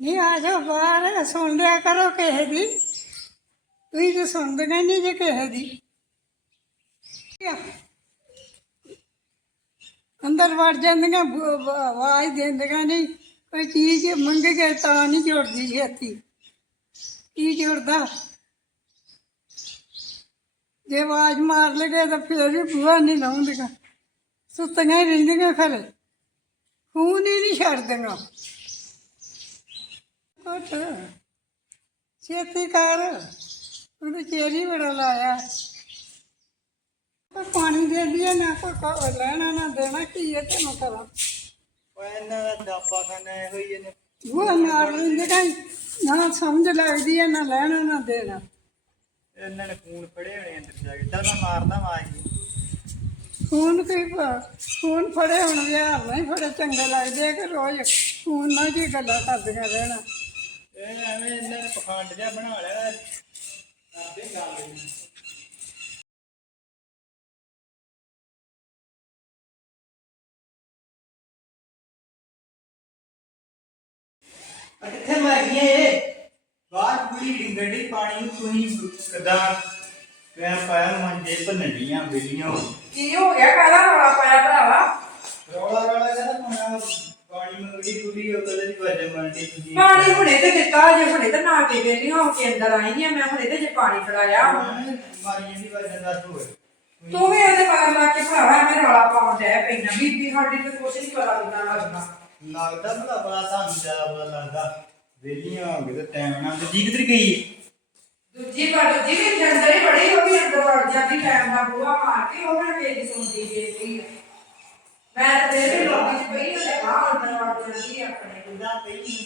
ਨਹੀਂ, ਆ ਜਾਓ, ਬਾਹਰ ਸੁਣ ਲਿਆ ਕਰੋ ਕਿਸੇ ਦੀ। ਤੁਸੀਂ ਤਾਂ ਸੁਣਦੇ ਨਹੀਂ ਜੇ ਕਿਸੇ ਦੀ। ਅੰਦਰ ਵੜ ਜਾਂਦੀਆਂ ਬ- ਬ- ਆਵਾਜ਼ ਦਿੰਦੀਆਂ ਨਹੀਂ। ਕੋਈ ਚੀਜ਼ ਮੰਗ ਕੇ ਤਾਂ ਨਹੀਂ ਜੁੜਦੀ ਛੇਤੀ। ਕੀ ਜੋੜਦਾ? ਜੇ ਆਵਾਜ਼ ਮਾਰ ਲਗੇ ਤਾਂ ਫਿਰ ਵੀ ਬੂਹਾ ਨਹੀਂ ਲਾਉਂਦੀਆਂ। ਸੁੱਤੀਆਂ ਹੀ ਰਹਿੰਦੀਆਂ ਖਰੇ। ਖੂਨ ਹੀ ਨਹੀਂ ਛੱਡਦੀਆਂ। ਕੁਛ ਛੇਤੀ ਕਰ। ਉਹਨੇ ਚੇਰੀ ਬੜਾ ਲਾਇਆ। ਕੋਈ ਪਾਣੀ ਦੇ ਦਿਆ ਨਾ ਕੋਈ ਕੋ ਲੈਣਾ ਨਾ ਦੇਣਾ ਕੀ ਹੈ ਤੈਨੂੰ ਕਰਾਂ ਓਏ ਇਹਨਾਂ ਦਾ ਡਾਪਾ ਖਾਨਾ ਇਹੋ ਹੀ ਇਹਨੇ ਉਹ ਮਾਰ ਲੈਂਦੇ ਕਈ ਨਾ ਸਮਝ ਲੱਗਦੀ ਹੈ ਨਾ ਲੈਣਾ ਨਾ ਦੇਣਾ। ਇਹਨਾਂ ਨੇ ਖੂਨ ਫੜੇ ਹੋਣੇ ਅੰਦਰ ਜਾ ਕੇ। ਤਾਂ ਮਾਰਦਾ ਮਾਜ ਖੂਨ ਖੂਨ ਫੜੇ ਹੁਣ ਵਿਆਹ ਨਹੀਂ ਫੜੇ ਚੰਗੇ ਲੱਗਦੇ ਆ ਕਿ ਰੋਜ਼ ਖੂਨ ਨਾਲ ਜੀ ਗੱਲਾਂ ਕਰਦੀਆਂ ਰਹਿਣਾ। ਇਹ ਐਵੇਂ ਇਹਨਾਂ ਨੇ ਪਖੰਡ ਜਿਹਾ ਬਣਾ ਲਿਆ ਕਰਦੇ ਗੱਲ ਆ ਕਿੱਥੇ ਮਰ ਗਈ ਇਹ ਬਾਹਰ ਪੂਰੀ ਡਿੰਗੜੀ ਪਾਣੀ ਨੂੰ ਤੁਸੀਂ ਕਦਾ ਮੈਂ ਪਾਇਆ, ਮੰਜੇ ਭੰਨੜੀਆਂ ਬੇਲੀਆਂ। ਕੀ ਹੋ ਗਿਆ ਕਾਲਾ ਰੌਲਾ ਪਾਇਆ ਭਰਾਵਾ? ਪਾਣੀ ਹੁਣੇ ਤੇ ਦਿੱਤਾ ਜੇ ਹੁਣੇ ਤੇ ਨਾ ਕੇ ਵੇਲੀ ਹੋ ਕੇ ਅੰਦਰ ਆਈ ਆ ਮੈਂ ਹੁਣੇ ਤੇ ਜੇ ਪਾਣੀ ਫੜਾਇਆ। ਮਾਰੀਆਂ ਦੀ ਵਜਨ ਦਾ ਹੋਏ। ਤੂੰ ਵੀ ਇਹਦੇ ਮਗਰ ਲਾ ਕੇ ਭਰਾਵਾ ਐਵੇਂ ਰੌਲਾ ਪਾਉਣ ਡਿਆ ਪੈਣਾ ਬੀਬੀ ਸਾਡੀ ਤੇ ਨਹੀਂ ਪਤਾ ਕਿੰਨਾ ਲੱਗਦਾ। ਲੱਗਦਾ ਭਲਾ ਬੜਾ ਤੁਹਾਨੂੰ ਜ਼ਿਆਦਾ ਬੜਾ ਲੱਗਦਾ। ਵੇਲੀਆਂ ਹੋ ਗਏ ਤੇ ਟਾਈਮ ਨਾਲ ਤੇ ਜੀ ਕਿੱਧਰ ਗਈ? ਦੂਜੀ ਵਾਰ ਦੂਜੀ ਵੀ ਅੰਦਰ ਹੀ ਬੜੀ ਉਹ ਵੀ ਅੰਦਰ ਵੜ ਜਾਂਦੀ ਟਾਈਮ ਦਾ ਬੂਹਾ ਮਾਰ ਕੇ ਉਹ ਮੈਂ ਵੇਖ ਸੁਣਦੀ ਵੇਖਦੀ ਮੈਂ ਤਾਂ ਵੀ ਲੋਕੀ ਚ ਪਈ ਉਹਦੇ ਬਾਹਰ ਅੰਦਰ ਵੜ ਜਾਂਦੀ ਆ ਆਪਣੇ ਕਿੱਦਾਂ ਪਈ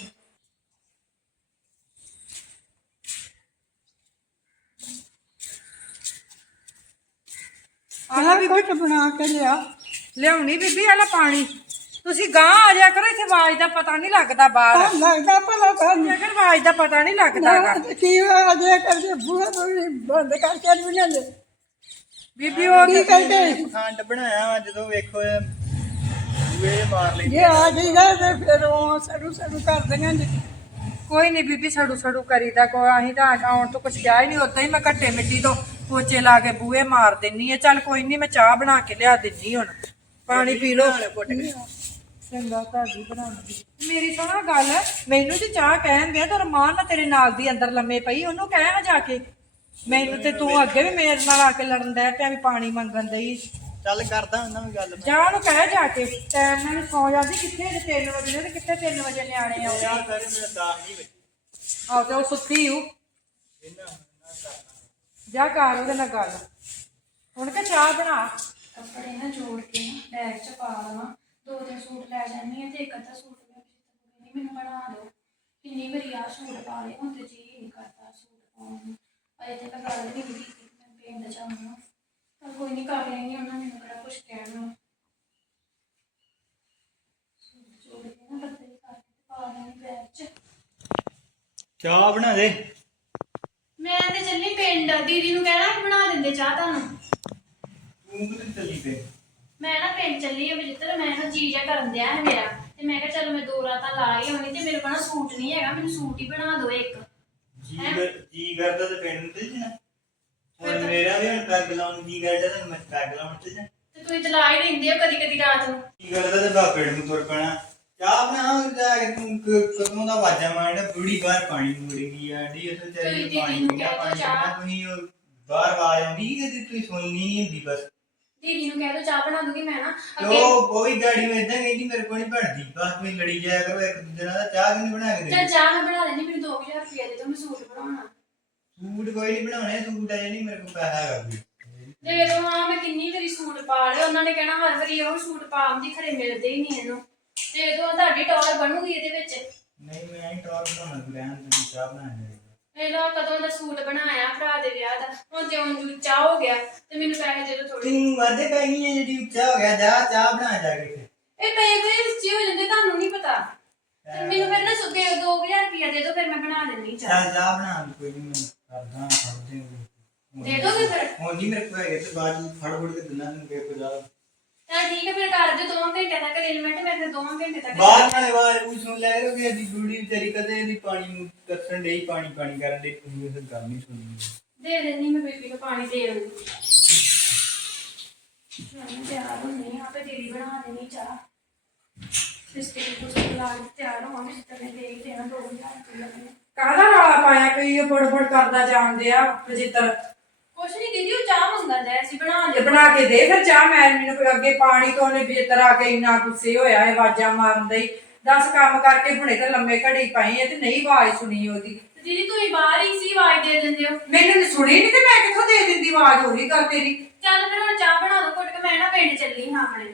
ਆਹ ਕੁਝ ਬਣਾ ਕੇ ਲਿਆ। ਲਿਆਉਣੀ ਬੀਬੀ ਵਾਲਾ ਪਾਣੀ। ਤੁਸੀਂ ਗਾਂ ਆ ਜਾ ਕਰੋ ਇੱਥੇ ਆਵਾਜ਼ ਦਾ ਪਤਾ ਨਹੀਂ ਲੱਗਦਾ ਬਾਹਰ। ਆਹ ਲੱਗਦਾ ਭਲਾ ਤੁਹਾਨੂੰ ਅਗਰ ਆਵਾਜ਼ ਦਾ ਪਤਾ ਨਹੀਂ ਲੱਗਦਾ ਕੀ ਹੋਇਆ ਜੇ ਕਰਦੇ ਬੂਹਾ ਤੋਂ ਬੰਦ ਕਰਕੇ ਵੀ ਨਾ ਲੈ ਬੀਬੀ ਉਹ ਕੀ ਕਰਦੇ ਖੰਡ ਬਣਾਇਆ ਵਾ ਜਦੋਂ ਵੇਖੋ ਵੇ ਮਾਰ ਲਈ ਜੇ ਆ ਜਾਈਦਾ ਤੇ ਫਿਰ ਉਹ ਸਰੂ ਸਰੂ ਕਰ ਦਿਆਂ ਜੀ ਕੋਈ ਨਹੀਂ ਬੀਬੀ ਸੜੂ ਸੜੂ ਕਰੀਦਾ ਕੋਈ ਅਸੀਂ ਤਾਂ ਆਉਣ ਤੋਂ ਕੁਝ ਕਿਹਾ ਹੀ ਨਹੀਂ ਉਦਾਂ ਹੀ ਮੈਂ ਘੱਟੇ ਮਿੱਟੀ ਤੋਂ ਪੋਚੇ ਲਾ ਕੇ ਬੂਹੇ ਮਾਰ ਦਿੰਨੀ ਆ। ਚੱਲ ਕੋਈ ਨਹੀਂ ਮੈਂ ਚਾਹ ਬਣਾ ਕੇ ਲਿਆ ਦਿੰਨੀ ਹੁਣ। ਪਾਣੀ ਪੀ ਲਓ। ਚੰਗਾ ਬਣਾਉਂਦੀ ਮੇਰੀ ਸੁਣਾ ਗੱਲ ਮੈਨੂੰ ਤੇ ਚਾਹ ਕਹਿਣ ਦਿਆ ਤੇ ਰਮਾਨ ਨਾਲ ਤੇਰੇ ਨਾਲ ਦੀ ਅੰਦਰ ਲੰਮੇ ਪਈ ਉਹਨੂੰ ਕਹਿ ਆ ਜਾ ਕੇ। ਮੈਨੂੰ ਤੇ ਤੂੰ ਅੱਗੇ ਵੀ ਮੇਰੇ ਨਾਲ ਆ ਕੇ ਲੜਨ ਦਾ ਪਿਆ ਵੀ ਪਾਣੀ ਮੰਗਣ ਦਈ ਚੱਲ ਕਰਦਾ ਉਹਨਾਂ ਵੀ ਗੱਲ ਜਾ ਉਹਨੂੰ ਕਹਿ ਜਾ ਕੇ ਟਾਈਮ ਨਾਲ ਸੌ ਜਾਂਦੀ ਕਿੱਥੇ ਜੇ 3 ਵਜੇ ਨੇ ਤੇ ਕਿੱਥੇ 3 ਵਜੇ ਨਿਆਣੇ ਆਉਂਦੇ ਚਾਹ ਕਰੇ ਮੇਰਾ ਦਾਗ ਨਹੀਂ ਵਿੱਚ ਆਹ ਤੇ ਉਹ ਸੁੱਤੀ ਹੂ ਇਹਨਾਂ ਨਾ ਕਰਨਾ ਜਾ ਕਰ ਉਹਦੇ ਨਾਲ ਗੱਲ। ਹੁਣ ਕਿ ਚਾਹ ਬਣਾ? ਕੱਪੜੇ ਨਾ ਜੋੜ ਕੇ ਨਾ ਬੈਗ ਚ ਪਾ ਲਵਾਂ। ਦੋ ਤਿੰਨ ਸੂਟ ਲੈ ਜਾਂਦੀ ਆ ਤੇ ਇੱਕ ਅੱਧਾ ਸੂਟ ਮੈਂ ਨਹੀਂ ਮੈਨੂੰ ਬਣਾ ਦਿਓ। ਕਿੰਨੀ ਵਾਰੀ ਆ ਸੂਟ ਪਾ ਲਏ ਹੁਣ ਤੇ ਜੀ ਨਹੀਂ ਕਰਦਾ ਸੂਟ ਪਾਉਣ ਨੂੰ। ਅਜੇ ਤੱਕ ਗੱਲ ਨਹੀਂ ਕੀਤੀ ਕਿ ਮੈਂ ਪਿੰਡ ਜਾਵਾਂ। ਕੋਈ ਨਹੀਂ ਕਰ ਲੈਣੀ ਉਹਨਾਂ ਮੈਨੂੰ ਕਿਹੜਾ ਕੁਝ ਕਹਿਣਾ। ਕਰਕੇ ਪਾ ਲੈਣੀ ਬੈਗ ਚ। ਚਾਹ ਬਣਾ ਦੇ। ਮੈਂ ਤੇ ਚੱਲੀ ਪਿੰਡ ਦੀਦੀ ਨੂੰ ਕਹਿਣਾ ਬਣਾ ਦਿੰਦੇ ਚਾਹ ਤੁਹਾਨੂੰ। ਤੂੰ ਕਿੱਥੇ ਚੱਲੀ ਪਈ ਮੈਂ ਨਾ ਪਿੰਡ ਚੱਲੀ ਆ ਜਿੱਤਰ ਮੈਂ ਨਾ ਜੀ ਜਾ ਕਰਨ ਦਿਆ ਹੈ ਮੇਰਾ। ਤੇ ਮੈਂ ਕਿਹਾ ਚਲ ਮੈਂ ਦੋ ਰਾਤਾਂ ਲਾ ਹੀ ਆਉਣੀ ਤੇ ਮੇਰੇ ਕੋਲ ਨਾ ਸੂਟ ਨਹੀਂ ਹੈਗਾ ਮੈਨੂੰ ਸੂਟ ਹੀ ਬਣਾ ਦਿਓ ਇੱਕ। ਜੀ ਕਰ- ਜੀ ਕਰਦਾ ਤੇ ਪਿੰਡ ਤੇ ਜੀ ਹੁਣ ਮੇਰਾ ਵੀ ਹੁਣ ਪੈਗ ਲਾਉਣ ਨੂੰ ਜੀ ਕਰਦਾ ਤੇ ਮੈਂ ਪੈਗ ਲਾਉਣ ਤੇ ਜਾ। ਤੇ ਤੁਸੀਂ ਤਾਂ ਲਾ ਹੀ ਲੈਂਦੇ ਹੋ ਕਦੀ ਕਦੀ ਰਾਤ ਨੂੰ। ਕੀ ਕਰਦਾ ਤੇ ਬਾਪੇ ਨੂੰ ਤੁਰ ਪੈਣਾ। ਚਾਹ ਬਣਾ ਜਾ ਕੇ ਤੂੰ ਕ- ਕਦੋਂ ਦਾ ਵਾਜਾ ਮਾਰਦਾ ਬੁੜੀ ਬਾਹਰ ਪਾਣੀ ਮੁੜ ਗਈ ਆ ਡੀ ਉਸ ਤੁਸੀਂ ਚਾਹੀ ਦੀਦੀ ਪਾਣੀ ਨੂੰ ਪੀਣਾ ਕਹਿ ਦਿਓ ਪਾਣੀ ਚਾਹ। ਪੀਣਾ ਤੁਸੀਂ ਉਹ ਬਾਹਰ ਆਵਾਜ਼ ਆਉਂਦੀ ਕਿ ਤੇ ਤੁਸੀਂ ਸੁਣਨੀ ਨਹੀਂ ਹੁੰਦੀ ਬਸ। ਦੀਦੀ ਨੂੰ ਕਹਿ ਦੋ ਚਾਹ ਬਣਾ ਦੂਗੀ ਮੈਂ ਨਾ ਤੇ ਅੱਗੇ ਉਹ ਕੋਈ ਗਾੜੀ ਵਿੱਚ ਇਦਾਂ ਕਹਿੰਦੀ ਮੇਰੇ ਕੋਲ ਨਹੀਂ ਬਣਦੀ। ਬਸ ਤੁਸੀਂ ਲੜੀ ਜਾਇਆ ਕਰੋ ਇੱਕ ਦੂਜੇ ਨਾਲ ਚਾਹ ਕਿਉਂ ਨੀ ਬਣਾ ਕੇ ਚਲ ਦੇ ਚਾਹ ਮੈਂ ਬਣਾ ਲੈਣੀ ਮੈਨੂੰ 2000 ਰੁਪਏ ਦੇ ਦਿਓ ਮੈਂ ਸੂਟ ਬਣਾਉਣਾ। ਸੂਟ ਕੋਈ ਨਹੀਂ ਬਣਾਉਣੇ ਸੂਟ ਅਜੇ ਨਹੀਂ ਮੇਰੇ ਕੋਲ ਪੈਸਾ ਹੈਗਾ ਕੋਈ। ਦੇ ਦੋ ਹਾਂ ਮੈਂ ਕਿੰਨੀ ਵਾਰੀ ਸੂਟ ਪਾ ਲਏ ਉਹਨਾਂ ਨੇ ਕਹਿਣਾ ਹਰ ਵਾਰੀ ਉਹ ਸੂਟ ਪਾਉਂਦੀ ਖਰੇ ਮਿਲਦੇ ਹੀ ਨਹੀਂ ਇਹਨੂੰ। ਦੇ ਦੋ ਤੁਹਾਡੀ ਟੌਰ ਬਣੂਗੀ ਇਹਦੇ ਵਿੱਚ। ਨਹੀਂ ਮੈਂ ਹੀ ਟੌਰ ਬਣਾਉਣਾ ਤੂੰ ਰਹਿਣ ਦੇ ਚਾਹ ਬਣਾ ਦੇ ਇਹ ਲੋ ਕਦੋਂ ਦਾ ਸੂਟ ਬਣਾਇਆ ਭਰਾ ਦੇ ਵਿਆਹ ਦਾ। ਹੁਣ ਜੇ ਉਂਝ ਉੱਚਾ ਹੋ ਗਿਆ ਤੇ ਮੈਨੂੰ ਪੈਸੇ ਦੇ ਦਿਓ ਥੋੜੇ ਤੂੰ ਵਾਦੇ ਪੈ ਗਈ ਹੈ ਜਿਹੜੀ ਉੱਚਾ ਹੋ ਗਿਆ ਜਾ ਚਾਹ ਬਣਾ ਜਾ ਕੇ ਫਿਰ। ਇਹ ਪਏ ਪਏ ਉੱਚੇ ਹੋ ਜਾਂਦੇ ਤੁਹਾਨੂੰ ਨਹੀਂ ਪਤਾ। ਤੇ ਮੈਨੂੰ ਫਿਰ ਨਾ ਸੁੱਕੇ 2000 ਰੁਪਏ ਦੇ ਦਿਓ ਫਿਰ ਮੈਂ ਬਣਾ ਦਿੰਨੀ ਚਾਹ। ਚੱਲ ਚਾਹ ਬਣਾ ਕੋਈ ਨਹੀਂ ਮੈਂ ਕਰਦਾ ਫੜ ਦੇ ਦੇ ਦੋਗੇ ਫਿਰ ਹੁਣ ਜੀ ਮੇਰੇ ਕੋਲ ਹੈਗੇ ਤੇ ਬਾਅਦ ਵਿੱਚ ਫੜ ਫੜ ਕੇ ਦਿਨਾਂ ਨੂੰ ਕੇ ਕੋ ਜਾ ਤਾਂ ਚੱਲ ਠੀਕ ਹੈ ਫਿਰ ਕਰ ਦਿਓ 2 ਘੰਟੇ ਤੱਕ ਅਰੇਂਜਮੈਂਟ ਮੈਂ ਫਿਰ 2 ਘੰਟੇ ਤੱਕ ਬਾਹਰ ਨਾਲੇ ਬਾਹਰ ਉਸ ਨੂੰ ਲੈ ਰੋਗੇ ਦੀ ਗੁੜੀ ਵਿਚਾਰੀ ਕਦੇ ਇਹਦੀ ਪਾਣੀ ਨੂੰ ਤਰਸਣ ਡਈ ਪਾਣੀ ਪਾਣੀ ਕਰਨ ਦੇ ਤੁਸੀਂ ਇਹ ਗੱਲ ਨਹੀਂ ਸੁਣੀ ਦੇ ਦਿੰਦੀ ਮੈਂ ਬੇਬੀ ਨੂੰ ਪਾਣੀ ਦੇ ਆਉਂਦੀ ਮੈਂ ਤਿਆਰ ਹੁੰਦੀ ਹਾਂ ਤੇ ਦੀਦੀ ਬਣਾ ਦੇਣੀ ਚਾਹ ਬਿਸਕਿਟ ਕੁਛ ਲਾ ਕੇ ਤਿਆਰ ਹੋਵਾਂਗੇ ਜਿੱਤ ਨੇ ਦੇ ਹੀ ਦੇਣਾ 2000 ਰੁਪਏ ਲੱਗਣੇ ਕਾਹਦਾ ਰੌਲਾ ਪਾਇਆ ਕੋਈ ਇਹ ਫੜ ਫੜ ਕਰਦਾ ਜਾਂਦੇ ਆ ਬਜਿੱਤਰ ਕੁਛ ਨਹੀਂ ਦੀਦੀ ਉਹ ਚਾਹ ਮੰਗਦਾ ਜੈ ਅਸੀਂ ਬਣਾ ਤੇ ਦੇ ਬਣਾ ਕੇ ਦੇ ਫਿਰ ਚਾਹ ਮੈਂ ਮੈਨੂੰ ਕੋਈ ਅੱਗੇ ਪਾਣੀ ਤੋਂ ਉਹਨੇ ਬਜਿੱਤਰ ਆ ਕੇ ਇੰਨਾ ਗੁੱਸੇ ਹੋਇਆ ਇਹ ਆਵਾਜ਼ਾਂ ਮਾਰਨ ਦਾ ਹੀ। ਦਸ ਕੰਮ ਕਰਕੇ ਹੁਣੇ ਤਾਂ ਲੰਮੇ ਘੜੀ ਪਾਈ ਹੈ ਤੇ ਨਹੀਂ ਆਵਾਜ਼ ਸੁਣੀ ਉਹਦੀ। ਤੇ ਦੀਦੀ ਤੁਸੀਂ ਬਾਹਰ ਹੀ ਸੀ ਆਵਾਜ਼ ਦੇ ਦਿੰਦੇ ਹੋ। ਮੈਨੂੰ ਨੀ ਸੁਣੀ ਨਹੀਂ ਤੇ ਮੈਂ ਕਿੱਥੋਂ ਦੇ ਦਿੰਦੀ ਆਵਾਜ਼ ਉਹੀ ਗੱਲ ਤੇਰੀ? ਚੱਲ ਫਿਰ ਹੁਣ ਚਾਹ ਬਣਾ ਦੋ ਘੁੱਟ ਕੇ ਮੈਂ ਨਾ ਪਿੰਡ ਚੱਲੀ ਹਾਂ ਆਪਣੇ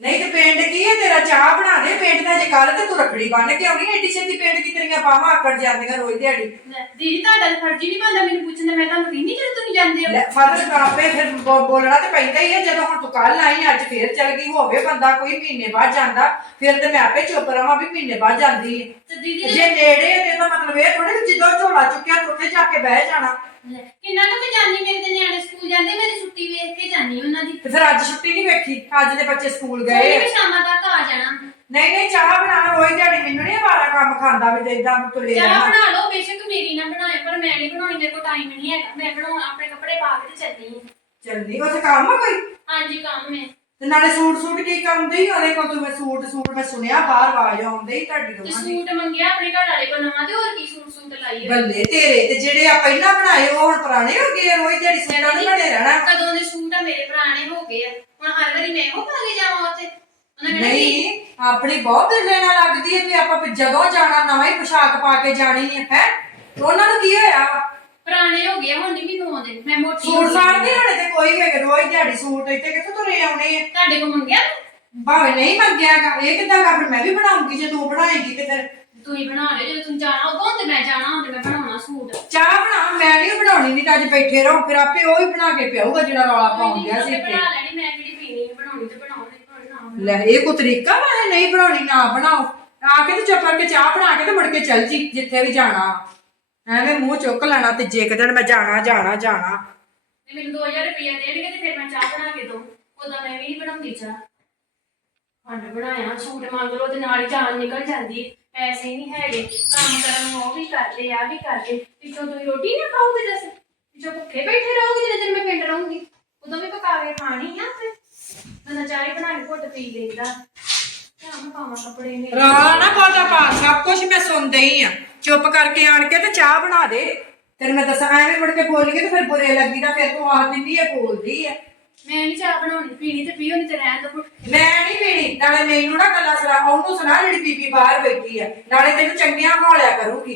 ਨਹੀਂ ਤੇ ਪਿੰਡ ਕੀ ਹੈ? ਤੇਰਾ ਚਾਹ ਬਣਾ ਦੇ। ਪਿੰਡ ਦਾ ਜੇ ਕੱਲ ਤੇ ਤੂੰ ਰੱਖੜੀ ਬੰਨ ਕੇ ਆਉਣੀ ਐਡੀ ਛੇਤੀ ਪਿੰਡ ਕੀ ਤੇਰੀਆਂ ਬਾਹਾਂ ਆਕੜ ਜਾਂਦੀਆਂ ਰੋਜ਼ ਦਿਹਾੜੀ? ਲੈ, ਦੀਦੀ ਤੁਹਾਡਾ ਤਾਂ ਫਰਜ਼ ਹੀ ਨਹੀਂ ਬਣਦਾ ਮੈਨੂੰ ਪੁੱਛਣਾ ਮੈਂ ਤੁਹਾਨੂੰ ਕਹਿੰਦੀ ਜਦੋਂ ਤੁਸੀਂ ਜਾਂਦੇ ਹੋ। ਲੈ ਫਰਜ਼ ਕਾਪੇ ਫਿਰ ਬੋ- ਬੋਲਣਾ ਤੇ ਪੈਂਦਾ ਹੀ ਹੈ। ਜਦੋਂ ਹੁਣ ਤੂੰ ਕੱਲ ਆਈ ਅੱਜ ਫੇਰ ਚਲ ਗਈ ਹੋਵੇ ਬੰਦਾ ਕੋਈ ਮਹੀਨੇ ਬਾਅਦ ਜਾਂਦਾ ਫਿਰ ਤੇ ਮੈਂ ਆਪੇ ਚੁੱਪ ਰਵਾਂ ਵੀ ਮਹੀਨੇ ਬਾਅਦ ਜਾਂਦੀ ਹੈ। ਤੇ ਦੀਦੀ ਤੇ ਜੇ ਨੇੜੇ ਹੈ ਤੇ ਤਾਂ ਮਤਲਬ ਇਹ ਥੋੜੀ ਜਦੋਂ ਝੋਲਾ ਚੁੱਕਿਆ ਤੇ ਉੱਥੇ ਜਾ ਕੇ ਬਹਿ ਜਾਣਾ। ਲੈ, ਕਿੰਨਾ ਕੁ ਤੇ ਜਾਂਦੀ ਮੇਰੇ ਤੇ ਨਿਆਣੇ ਸਕੂਲ ਜਾਂਦੇ ਮੇਰੀ ਛੁੱਟੀ ਵੇਖ ਕੇ ਜਾਂਦੀ ਉਹਨਾਂ ਦੀ। ਤੇ ਫਿਰ ਅੱਜ ਛੁੱਟੀ ਨਹੀਂ ਵੇਖੀ? ਅੱਜ ਦੇ ਬੱਚੇ ਸਕੂਲ ਗਏ। ਆ। ਵੀ ਸ਼ਾਮਾਂ ਤੱਕ ਆ ਜਾਣਾ। ਨਹੀਂ ਨਹੀਂ ਚਾਹ ਬਣਾ ਰੋਜ਼ ਦਿਹਾੜੀ ਮੈਨੂੰ ਨਹੀਂ ਵਾਰਾ ਕੰਮ ਖਾਂਦਾ ਵੀ ਤੇ ਇਦਾਂ ਤੁਲੇ ਚਾਹ ਰਹਿਣਾ। ਬਣਾ ਲਓ ਬੇਸ਼ੱਕ ਮੇਰੀ ਨਾ ਬਣਾਏ ਪਰ ਮੈਂ ਨਹੀਂ ਬਣਾਉਣੀ ਮੇਰੇ ਕੋਲ ਟਾਈਮ ਨਹੀਂ ਹੈਗਾ। ਮੈਂ ਬਣਾਉਣ ਆਪਣੇ ਕੱਪੜੇ ਪਾ ਕੇ ਤੇ ਚੱਲੀ ਹਾਂ। ਚੱਲਦੀ ਉੱਥੇ ਕੰਮ ਆ ਕੋਈ? ਹਾਂਜੀ ਕੰਮ ਹੈ ਤੇ ਨਾਲੇ ਸੂਟ ਸੂਟ ਕੀ ਕਰਦੇ ਹੀ ਉਹਦੇ ਕੋਲ ਤੂੰ ਮੈਂ ਸੂਟ ਸੂਟ ਮੈਂ ਸੁਣਿਆ ਬਾਹਰ ਆਵਾਜ਼ ਆਉਂਦੇ ਹੀ ਤੁਹਾਡੀ ਤੇ ਦੋਵਾਂ ਦੀ। ਸੂਟ ਮੰਗਿਆ ਆਪਣੇ ਘਰ ਵਾਲੇ ਕੋਲ ਨਵਾਂ ਤੇ ਹੋਰ ਕੀ ਸੂਟ ਸੂਟ ਲਾਈਏ? ਬੱਲੇ ਤੇਰੇ ਤੇ ਜਿਹੜੇ ਆ ਪਹਿਲਾਂ ਬਣਾਏ ਉਹ ਹੁਣ ਪੁਰਾਣੇ ਹੋ ਗਏ ਆ, ਰੋਜ਼ ਦਿਹਾੜੀ ਸੂਟਾਂ ਦੇ ਬਣੇ ਰਹਿਣਾ। ਕਦੋਂ ਦੇ ਸੂਟ ਆ ਮੇਰੇ ਪੁਰਾਣੇ ਹੋ ਗਏ ਆ। ਹੁਣ ਹਰ ਵਾਰੀ ਮੈਂ ਉਹ ਪਾ ਕੇ ਜਾਵਾਂ ਉੱਥੇ। ਉਹਨਾਂ ਨਹੀਂ ਆਪਣੀ ਬਹੁਤ ਦਿਲੇ ਨਾਲ ਲੱਗਦੀ ਹੈ ਵੀ ਆਪਾਂ ਵੀ ਜਦੋਂ ਜਾਣਾ ਨਵਾਂ ਹੀ ਪੋਸ਼ਾਕ ਪਾ ਕੇ ਜਾਣੀ ਹੈ ਹੈ? ਉਹਨਾਂ ਨੂੰ ਕੀ ਹੋਇਆ? ਪੁਰਾਣੇ ਹੋ ਗਏ ਹੁਣ ਨਹੀਂ ਮੈਨੂੰ ਆਉਂਦੇ। ਮੈਂ ਮੋਟੀ ਹੋ ਸੂਟ ਗਈ। ਨਹੀਂ ਹੋਣੇ ਤੇ ਕੋਈ ਵੀ ਰੋਜ਼ ਦਿਹਾੜੀ ਸੂਟ ਇੱਥੇ ਕਿੱਥੋਂ ਤੁਰੇ ਆਉਣੇ ਆ? ਤੁਹਾਡੇ ਕੋਲ ਮੰਗਿਆ ਭਾਵੇਂ ਨਹੀਂ ਮੰਗਿਆਗਾ ਇਹ ਕਿੱਦਾਂ ਕਰ ਫਿਰ ਮੈਂ ਵੀ ਬਣਾਉਂਗੀ ਜੇ ਤੂੰ ਬਣਾਏਗੀ ਤੇ ਫਿਰ। ਤੁਸੀਂ ਬਣਾ ਲਿਓ ਜਦੋਂ ਤੁਸੀਂ ਜਾਣਾ ਉਦੋਂ ਤੇ ਮੈਂ ਜਾਣਾ ਤੇ ਮੈਂ ਬਣਾਉਣਾ ਸੂਟ। ਚਾਹ ਬਣਾ ਮੈਂ ਨਹੀਂ ਬਣਾਉਣੀ ਨਹੀਂ ਤਾਂ ਅੱਜ ਬੈਠੇ ਰਹੋ ਫਿਰ ਆਪੇ ਉਹ ਹੀ ਬਣਾ ਕੇ ਪਿਆਊਗਾ ਜਿਹੜਾ ਰੌਲਾ ਪਾਉਣ ਗਿਆ ਸੀ ਇੱਥੇ। ਬਣਾ ਲੈਣੀ ਮੈਂ ਕਿਹੜੀ ਪੀਣੀ ਹੈ, ਬਣਾਉਣੀ ਤੇ ਬਣਾਉਣੀ ਬਣਾਉਣੀ ਲੈ ਇਹ ਕੋ ਤਰੀਕਾ ਵਾ ਇਹ ਨਹੀਂ ਬਣਾਉਣੀ ਨਾ ਬਣਾਓ। ਆ ਕੇ ਤੇ ਚੁੱਪ ਕਰਕੇ ਚਾਹ ਬਣਾ ਕੇ ਤੇ ਮੁੜ ਕੇ ਚੱਲ ਜੀ ਜਿੱਥੇ ਵੀ ਜਾਣਾ। ਐਵੇਂ ਮੂੰਹ ਚੁੱਕ ਲੈਣਾ ਤੇ ਜੇ ਕਿਤੇ ਮੈਂ ਜਾਣਾ ਜਾਣਾ ਜਾਣਾ। ਤੇ ਮੈਨੂੰ 2000 ਰੁਪਇਆ ਦੇਣਗੇ ਤੇ ਫਿਰ ਮੈਂ ਚਾਹ ਬਣਾ ਕੇ ਦਊਂ। ਉਦੋਂ ਮੈਂ ਵੀ ਨਹੀਂ ਬਣਾਉਂਦੀ ਚਾਹ। ਹੰਡ ਬਣਾਇਆ ਸੂਟ ਮੰਗ ਲਓ ਤੇ ਨਾਲ ਹੀ ਜਾਨ ਨਿਕਲ ਜਾਂਦੀ। ਪੈਸੇ ਨਹੀਂ ਹੈਗੇ। ਕੰਮ ਕਰਨ ਨੂੰ ਉਹ ਵੀ ਕਰਦੇ ਆ ਵੀ ਕਰਦੇ। ਪਿੱਛੋਂ ਤੁਸੀਂ ਰੋਟੀ ਨਾ ਖਾਓਗੇ ਦੱਸ। ਪਿੱਛੋਂ ਭੁੱਖੇ ਬੈਠੇ ਰਹੋਗੇ ਜਿੰਨੇ ਦਿਨ ਮੈਂ ਪਿੰਡ ਰਹੂੰਗੀ। ਉਦੋਂ ਵੀ ਪਕਾ ਕੇ ਖਾਣੀ ਆ ਤੇ। ਬੰਦਾ ਚਾਹ ਹੀ ਬਣਾ ਕੇ ਘੁੱਟ ਪੀ ਲੈਂਦਾ ਚਾਹ ਪਾਵਾਂ ਕੱਪੜੇ ਨੇ ਰੌਲਾ ਨਾ ਬਹੁਤਾ ਪਾ ਸਭ ਕੁਝ ਮੈਂ ਸੁਣਦੇ ਹੀ ਆ। ਚੁੱਪ ਕਰਕੇ ਆਣ ਕੇ ਤੇ ਚਾਹ ਬਣਾ ਦੇ। ਤੇਰੇ ਮੈਂ ਦੱਸਾਂ ਐਵੇਂ ਮੁੜ ਕੇ ਬੋਲ ਗਈ ਤੇ ਫਿਰ ਬੁਰੇ ਲੱਗੀ ਤਾਂ ਫਿਰ ਤੂੰ ਆਖ ਦਿੰਦੀ ਹੈ ਬੋਲਦੀ ਹੈ ਮੈਂ ਨਹੀਂ ਚਾਹ ਬਣਾਉਣੀ ਪੀਣੀ ਤੇ ਪੀਓ ਨਹੀਂ ਤੇ ਰਹਿਣ ਦੋ। ਮੈਂ ਨਹੀਂ ਪੀਣੀ ਨਾਲੇ ਮੈਨੂੰ ਨਾ ਗੱਲਾਂ ਸੁਣਾ ਉਹਨੂੰ ਸੁਣਾ ਜਿਹੜੀ ਬੀਬੀ ਬਾਹਰ ਬੈਠੀ ਆ। ਨਾਲੇ ਤੈਨੂੰ ਚੰਗੀਆਂ ਹੌਲਿਆ ਕਰੂਗੀ।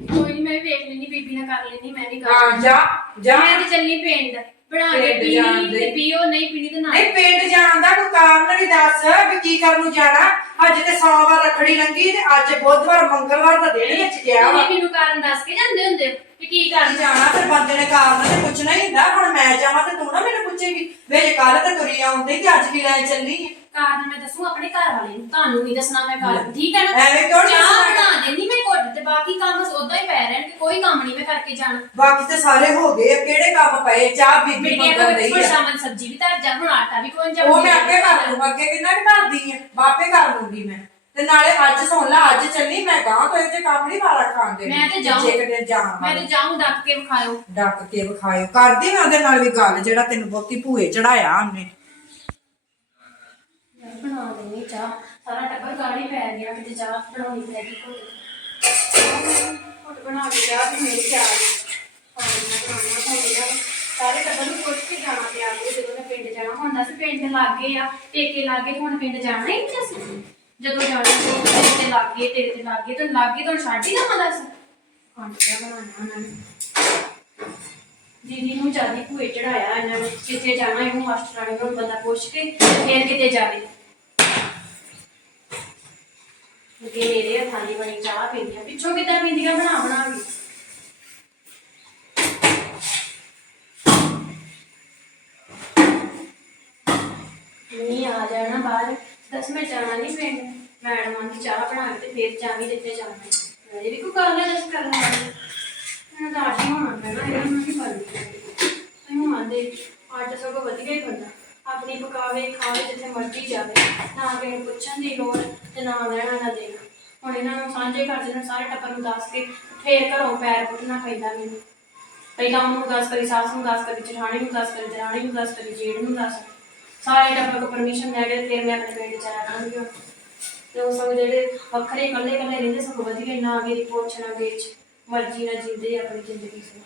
ਕੋਈ ਨਹੀਂ ਮੈਂ ਵੇਖ ਲੈਣੀ ਬੀਬੀ ਨਾਲ ਕਰ ਲੈਣੀ ਮੈਂ ਵੀ ਹਾਂ ਜਾ ਜਾ। ਮੈਂ ਤੇ ਚੱਲੀ ਪਿੰਡ। ਬਣਾ ਕੇ ਪਿੰਡ ਪੀਣੀ ਜਾਂਦੇ। ਤੇ ਪੀਓ ਨਹੀਂ ਪੀਣੀ ਤੇ ਨਾ ਨਹੀਂ ਪਿੰਡ ਜਾਣ ਦਾ ਕੋਈ ਕਾਰਨ ਵੀ ਦੱਸ ਵੀ ਕੀ ਕਰਨ ਨੂੰ ਜਾਣਾ ਅੱਜ ਤੇ ਸੋਮਵਾਰ ਰੱਖੜੀ ਲੰਗੀ ਤੇ ਅੱਜ ਬੁੱਧਵਾਰ ਮੰਗਲਵਾਰ ਦਾ ਦਿਨ ਵਿੱਚ ਗਿਆ ਵਾ ਤੁਸੀਂ ਮੈਨੂੰ ਕਾਰਨ ਦੱਸ ਕੇ ਜਾਂਦੇ ਹੁੰਦੇ ਹੋ ਕਿ ਕੀ ਕਾਰਨ ਜਾਣਾ ਤੇ ਬੰਦੇ ਨੇ ਕਾਰਨ ਤੇ ਪੁੱਛਣਾ ਹੀ ਹੁੰਦਾ ਹੁਣ ਮੈਂ ਜਾਵਾਂ ਤੇ ਤੂੰ ਨਾ ਮੈਨੂੰ ਪੁੱਛੇਗੀ ਵੇ ਕੱਲ ਤੇ ਤੁਰੀ ਆਉਂਦੀ ਤੇ ਅੱਜ ਵੀ ਲੈ ਚੱਲੀ ਆਂ। ਕਾਰਨ ਮੈਂ ਦੱਸੂ ਆਪਣੇ ਘਰ ਵਾਲੇ ਨੂੰ ਤੁਹਾਨੂੰ ਨਹੀਂ ਦੱਸਣਾ ਮੈਂ ਕਾਰਨ ਠੀਕ ਹੈ ਨਾ ਐਵੇਂ ਕਿਉਂ ਨੀ ਚਾਹ ਦੱਸਣਾ? ਬਣਾ ਦੇਣੀ ਮੈਂ ਘੁੱਟ ਤੇ ਬਾਕੀ ਕੰਮ ਉਦਾਂ ਹੀ ਪੈ ਰਹਿਣ ਕਿ ਕੋਈ ਕੰਮ ਨਹੀਂ ਮੈਂ ਕਰਕੇ ਜਾਣਾ। ਬਾਕੀ ਤੇ ਸਾਰੇ ਹੋ ਗਏ ਆ, ਕਿਹੜੇ ਕੰਮ ਪਏ? ਚਾਹ ਬੀਬੀ ਬੇਟੀਆਂ ਮੰਗਣ ਕੋਲ ਕੋਈ ਆ ਸ਼ਾਮਨ ਸਬਜ਼ੀ ਵੀ ਧਰ ਜਾ ਹੁਣ ਆਟਾ ਵੀ ਕੋਈ ਜਾ ਉਹ ਮੈਂ ਅੱਗੇ ਕਰ ਲੂੰ ਅੱਗੇ ਕਿੰਨਾ ਕਿ ਕਰਦੀ ਆ? ਬਾਪੇ ਕਰ ਲੂੰਗੀ ਮੈਂ। ਤੇ ਨਾਲੇ ਅੱਜ ਸੁਣ ਲਾ ਅੱਜ ਚੱਲੀ ਮੈਂ ਗਾਂ ਤੋਂ ਇਹਦੇ ਕੰਮ ਨਹੀਂ ਵਾਰਾ ਖਾਂਦੇ। ਮੈਂ ਤੇ ਜਾਊਂ। ਜੇ ਕਿਤੇ ਜਾਵਾਂ। ਮੈਂ ਤੇ ਜਾਊਂ ਡੱਕ ਕੇ ਵਿਖਾਇਓ। ਡੱਕ ਕੇ ਵਿਖਾਇਓ। ਕਰਦੀ ਮੈਂ ਉਹਦੇ ਨਾਲ ਵੀ ਗੱਲ ਜਿਹੜਾ ਤੈਨੂੰ ਬਹੁਤੀ ਭੂਏ ਚੜਾਇਆ ਉਹਨੇ। ਯਾਰ ਬਣਾ ਦੇਣੀ ਚਾਹ। ਸਾਰਾ ਟੱਬਰ ਗਾੜੀ ਪੈ ਗਿਆ ਕਿਤੇ ਚਾਹ ਬਣਾਉਣੀ ਪੈ ਗਈ। ਘੁੱਟ ਬਣਾ ਕੇ ਚਾਹ ਤੇ ਮੇਰੀ ਚਾਹ ਪਾਣੀ ਨਾਲ ਬਣਾਉਣਾ ਹੋਵੇਗਾ ਸਾਰੇ ਟੱਬਰ ਨੂੰ ਪੁੱਛ ਕੇ ਜਾਣਾ ਪਿਆ ਕਰੂ ਜਦੋਂ ਮੈਂ ਪਿੰਡ ਜਾਣਾ। ਹੁੰਦਾ ਸੀ ਪਿੰਡ ਲਾਗੇ ਆ ਪੇਕੇ ਲਾਗੇ ਹੁਣ ਪਿੰਡ ਜਾਣਾ ਹੀ ਨਹੀਂ ਅਸੀਂ? ਜਦੋਂ ਜਾਣਾ ਸੀ ਤੇਰੇ ਤੇ ਲਾਗੇ ਤੇਰੇ ਤੇ ਲਾਗੇ ਤੇ ਲਾਗੇ ਤੋਂ ਛੱਡ ਹੀ ਨਾ ਖੰਡ ਚਾਹ ਬਣਾਉਣਾ ਉਹਨਾਂ ਨੇ? ਦੀਦੀ ਨੂੰ ਜ਼ਿਆਦਾ ਭੂਏ ਚੜਾਇਆ ਇਹਨਾਂ ਨੇ ਕਿਤੇ ਜਾਣਾ ਇਹਨੂੰ ਮਾਸਟਰਾਂ ਨੇ ਬੰਦਾ ਪੁੱਛ ਕੇ ਫਿਰ ਕਿਤੇ ਜਾਵੇ। ਕਿ ਮੇਰੇ ਹੱਥਾਂ ਦੀ ਬਣੀ ਚਾਹ ਪੀਂਦੀਆਂ ਪਿੱਛੋਂ ਕਿੱਦਾਂ ਪੀਂਦੀਆਂ ਬਣਾ ਬਣਾ ਕੇ ਨਹੀਂ, ਆ ਜਾਣਾ ਬਾਹਰ। ਦਸ ਮਿੰਟ ਜਾਣਾ ਨਹੀਂ ਪਿੰਡ ਮੈਡਮਾਂ ਦੀ ਚਾਹ ਬਣਾ ਕੇ ਤੇ ਫਿਰ ਚਾਹੀ ਦਿੱਤੇ ਜਾਣਾ। ਇਹ ਵੀ ਕੋਈ ਗੱਲ ਹੈ ਦੱਸ ਕਰਨਾ ਮੈਂ ਤਾਂ ਆਜੀ ਹੋਣਾ ਪੈਣਾ ਇਹਨਾਂ ਨੂੰ ਨਹੀਂ ਕਰਨੀ ਅਸੀਂ ਹੁਣ ਆਂਦੇ ਆਟਾ ਸਗੋਂ ਵਧੀਆ ਹੀ ਬੰਦਾ। ਆਪਣੀ ਪਕਾਵੇ, ਖਾਵੇ ਜਿੱਥੇ ਮਰਜ਼ੀ ਜਾਵੇ। ਨਾ ਕਿਸੇ ਪੁੱਛਣ ਦੀ ਲੋੜ ਤੇ ਨਾ ਨਾ ਦੇਣਾ ਹੁਣ ਇਹਨਾਂ ਨੂੰ ਸਾਂਝੇ ਘਰ ਦੇ ਸਾਰੇ ਟੱਬਰ ਨੂੰ ਦੱਸ ਕੇ ਫੇਰ ਘਰੋਂ ਪੈਰ ਪੁੱਟਣਾ ਪੈਂਦਾ ਮੈਨੂੰ। ਪਹਿਲਾਂ ਉਹਨੂੰ ਦੱਸ ਕਰੀ, ਸੱਸ ਨੂੰ ਦੱਸ ਕਰੀ, ਜਠਾਣੀ ਨੂੰ ਦੱਸ ਕਰੀ, ਦਰਾਣੀ ਨੂੰ ਦੱਸ ਕਰੀ, ਜੇਠ ਨੂੰ ਦੱਸ। ਸਾਰੇ ਟੱਬਰ ਕੋ ਪਰਮਿਸ਼ਨ ਲੈ ਕੇ ਫਿਰ ਮੈਂ ਆਪਣੇ ਪਿੰਡ ਚ ਕਰਾਂਗੀ ਤੇ ਉਹ ਸਭ ਜਿਹੜੇ ਵੱਖਰੇ ਇਕੱਲੇ ਇਕੱਲੇ ਰਹਿੰਦੇ ਸਭ ਵਧੀਆ, ਨਾ ਮੇਰੀ ਪੁੱਛ, ਨਾ ਵਿੱਚ ਮਰਜ਼ੀ ਨਾਲ ਜੀਂਦੇ ਆਪਣੀ ਜ਼ਿੰਦਗੀ ਸੀ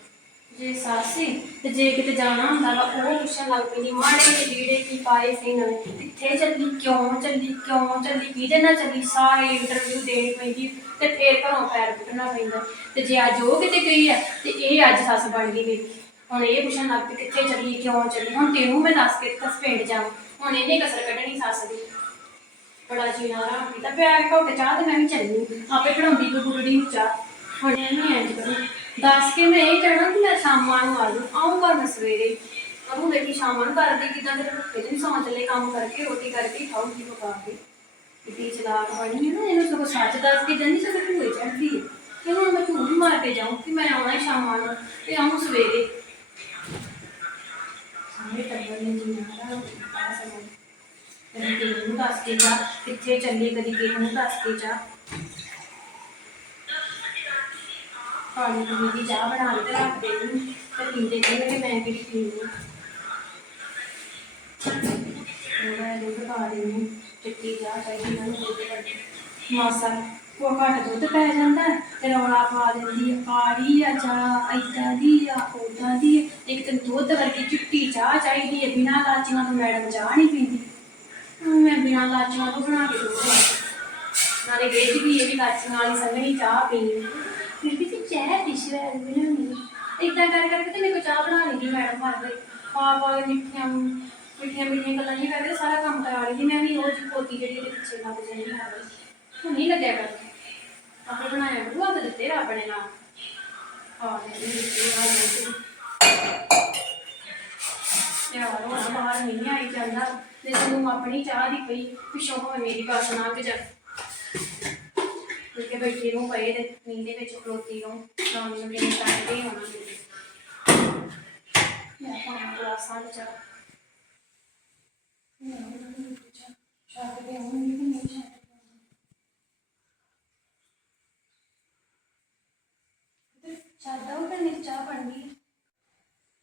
ਜੇ ਸਾਸੀ ਤੇ ਜੇ ਕਿਤੇ ਜਾਣਾ ਹੁੰਦਾ ਵਾ ਉਹ ਪੁੱਛਣ ਲੱਗ ਪੈਂਦੀ, ਮਾੜੇ ਜਿਹੇ ਲੀੜੇ ਕੀ ਪਾਏ ਸੀ ਨਵੇਂ ਕਿੱਥੇ ਚੱਲੀ, ਕਿਉਂ ਚੱਲੀ ਕਿਉਂ ਚੱਲੀ? ਕਿਹਦੇ ਨਾਲ ਚੱਲੀ? ਸਾਰੇ ਇੰਟਰਵਿਊ ਦੇਣੀ ਪੈਂਦੀ ਤੇ ਫੇਰ ਘਰੋਂ ਪੈਰ ਪੁੱਟਣਾ ਪੈਂਦਾ। ਤੇ ਜੇ ਅੱਜ ਉਹ ਕਿਤੇ ਗਈ ਆ ਤੇ ਇਹ ਅੱਜ ਸੱਸ ਬਣ ਗਈ ਮੇਰੀ। ਹੁਣ ਇਹ ਪੁੱਛਣ ਲੱਗ ਪਈ, ਕਿੱਥੇ ਚੱਲੀ, ਕਿਉਂ ਚੱਲੀ? ਹੁਣ ਤੈਨੂੰ ਮੈਂ ਦੱਸ ਕੇ ਕਿੱਥੇ ਪਿੰਡ ਜਾਵਾਂ ਹੁਣ ਇਹਨੇ ਕਸਰ ਕੱਢਣੀ ਸੱਸ ਦੀ। ਬੜਾ ਜੀਣਾ ਰਾਮ ਕੀਤਾ ਪਿਆ ਘੁੱਟ ਚਾਹ ਤੇ ਮੈਂ ਵੀ ਚੱਲੀ। ਆਪੇ ਬਣਾਉਂਦੀ ਕੋਈ ਨੂੰ ਚਾਹ। ਹੁਣ ਇਹਨੂੰ ਇੰਜ ਕਰੂ ਦੱਸ ਕੇ ਮੈਂ ਇਹ ਕਹਿਣਾ ਕਿ ਮੈਂ ਸ਼ਾਮਾਂ ਨੂੰ ਆ ਜੂ ਆਉਂਗਾ ਮੈਂ ਸਵੇਰੇ। ਉਹਨੂੰ ਦੇਖੀ ਸ਼ਾਮਾਂ ਨੂੰ ਕਰਦੀ ਕਿਦਾਂ ਤੇ ਭੁੱਖੇ ਦਿਨ ਸੌਂ ਚੱਲੇ ਕੰਮ ਕਰਕੇ, ਰੋਟੀ ਕਰਕੇ, ਖਾਊਗੀ ਪਕਾ ਕੇ। ਕਿਤੇ ਚਲਾਕ ਬਣੀ ਹੈ ਨਾ, ਇਹਨੂੰ ਸਗੋਂ ਸੱਚ ਦੱਸ ਕੇ ਜਾਂਦੀ, ਸਗੋਂ ਭੂਏ ਚੜਦੀ ਹੈ ਇਹਨੂੰ ਹੁਣ ਮੈਂ ਝੂਠ ਮਾਰ ਕੇ ਜਾਊਂ ਕਿ ਮੈਂ ਆਉਣਾ ਹੈ ਸ਼ਾਮਾਂ ਨੂੰ ਤੇ ਆਉਂ ਸਵੇਰੇ। ਸਾਰੇ ਟੱਬਰ ਨੇ ਜੀਣਾ ਰਾਮ ਕਦੀ ਕਿਸੇ ਨੂੰ ਦੱਸ ਕੇ ਜਾ, ਕਿੱਥੇ ਚੱਲੀ, ਕਦੀ ਕਿਸੇ ਨੂੰ ਦੱਸ ਕੇ ਜਾ। ਪਾਣੀ ਪੀਣੀ ਦੀ ਚਾਹ ਬਣਾ ਕੇ ਤੇ ਰੱਖ ਦੇ ਨੂੰ ਤੇ ਪੀਂਦੇ ਕਹਿੰਦੇ ਮੈਂ ਕਿਹੜੀ ਪੀਣੀ ਮੈਂ ਦੁੱਧ ਪਾ ਦੇਣੀ ਚਿੱਟੀ ਚਾਹ ਚਾਹੀਦੀ ਮੈਨੂੰ ਦੁੱਧ ਕਰਕੇ ਮਾਸਾ ਉਹ ਘੱਟ ਦੁੱਧ ਪੈ ਜਾਂਦਾ ਹੈ ਤੇ ਰੌਲਾ ਪਾ ਦਿੰਦੀ ਹੈ ਕਾੜੀ ਆ ਚਾਹ ਏਦਾਂ ਦੀ ਆ ਉਦਾਂ ਦੀ ਆ ਇੱਕ ਤੇ ਦੁੱਧ ਵਰਗੀ ਚਿੱਟੀ ਚਾਹ ਚਾਹੀਦੀ ਹੈ ਬਿਨਾਂ ਲਾਚੀਆਂ ਤੋਂ ਮੈਡਮ ਚਾਹ ਨਹੀਂ ਪੀਂਦੀ ਮੈਂ ਬਿਨਾਂ ਲਾਚੀਆਂ ਤੋਂ ਬਣਾ ਕੇ ਦੂੰਗਾ ਨਾਲੇ ਵੇਚ ਵੀ ਇਹ ਵੀ ਲਾਚੀਆਂ ਵਾਲੀ ਸੰਘਣੀ ਚਾਹ ਪੀਣੀ ਫਿਰ ਵੀ ਤੇ ਚਾਹ ਪਿਛਲੇ ਬਣਾਉਣੀ ਇਦਾਂ ਕਰ ਕਰਕੇ ਤੇ ਮੇਰੇ ਕੋ ਚਾਹ ਬਣਾ ਲਈ ਮੈਡਮ ਘਰ ਦੇ। ਪਾ ਪਾ ਕੇ ਮਿੱਠੀਆਂ ਮਿੱਠੀਆਂ ਮਿੱਠੀਆਂ ਗੱਲਾਂ ਨਹੀਂ ਕਰਦੇ, ਸਾਰਾ ਕੰਮ ਕਰਾ ਲਈ ਮੈਂ ਵੀ ਉਹ ਜੀ ਪੋਤੀ ਜਿਹੜੀ ਇਹਦੇ ਪਿੱਛੇ ਲੱਗ ਜਾਂਦੀ ਹੈ। ਹੁਣ ਨਹੀਂ ਲੱਗਿਆ ਕਰ। ਆਪੇ ਬਣਾਇਆ ਬੁਆ ਤੇ ਦਿੱਤੇ ਰੱਬ ਨੇ ਨਾਲ। ਆ ਦੇ ਦਿੱਤੇ ਆ ਦੇ ਯਾਰ, ਉਹ ਨਾ ਬਾਹਰ ਨਹੀਂ ਆਈ ਜਾਂਦਾ। ਤੇ ਤੈਨੂੰ ਆਪਣੀ ਚਾਹ ਦੀ ਪਈ ਪਿਛੋਂ ਹੋਵੇ, ਮੇਰੀ ਗੱਲ ਸੁਣਾ ਕੇ ਜਾ। ਕਿ ਬੈਠੀ ਨੂੰ ਪਏ ਦੇ ਨੀਂਦੇ ਵਿੱਚ ਖਲੋਤੀ ਨੂੰ ਨਾ ਮੈਨੂੰ ਮੇਰੇ ਸਾਈਡ ਤੇ ਹੋਣਾ ਮੇਰੇ ਮੈਂ ਪਾਣਾ ਗਲਾਸਾਂ ਚ ਚਾਹ ਮੈਂ ਉਹਨਾਂ ਚਾਹ ਚਾਹ ਦੇ ਆਉਂਗੀ ਕਿ ਨਹੀਂ ਚਾਹ ਚਾਹ ਉਹ ਕਰਨੇ ਚਾਹ ਪੜਨੀ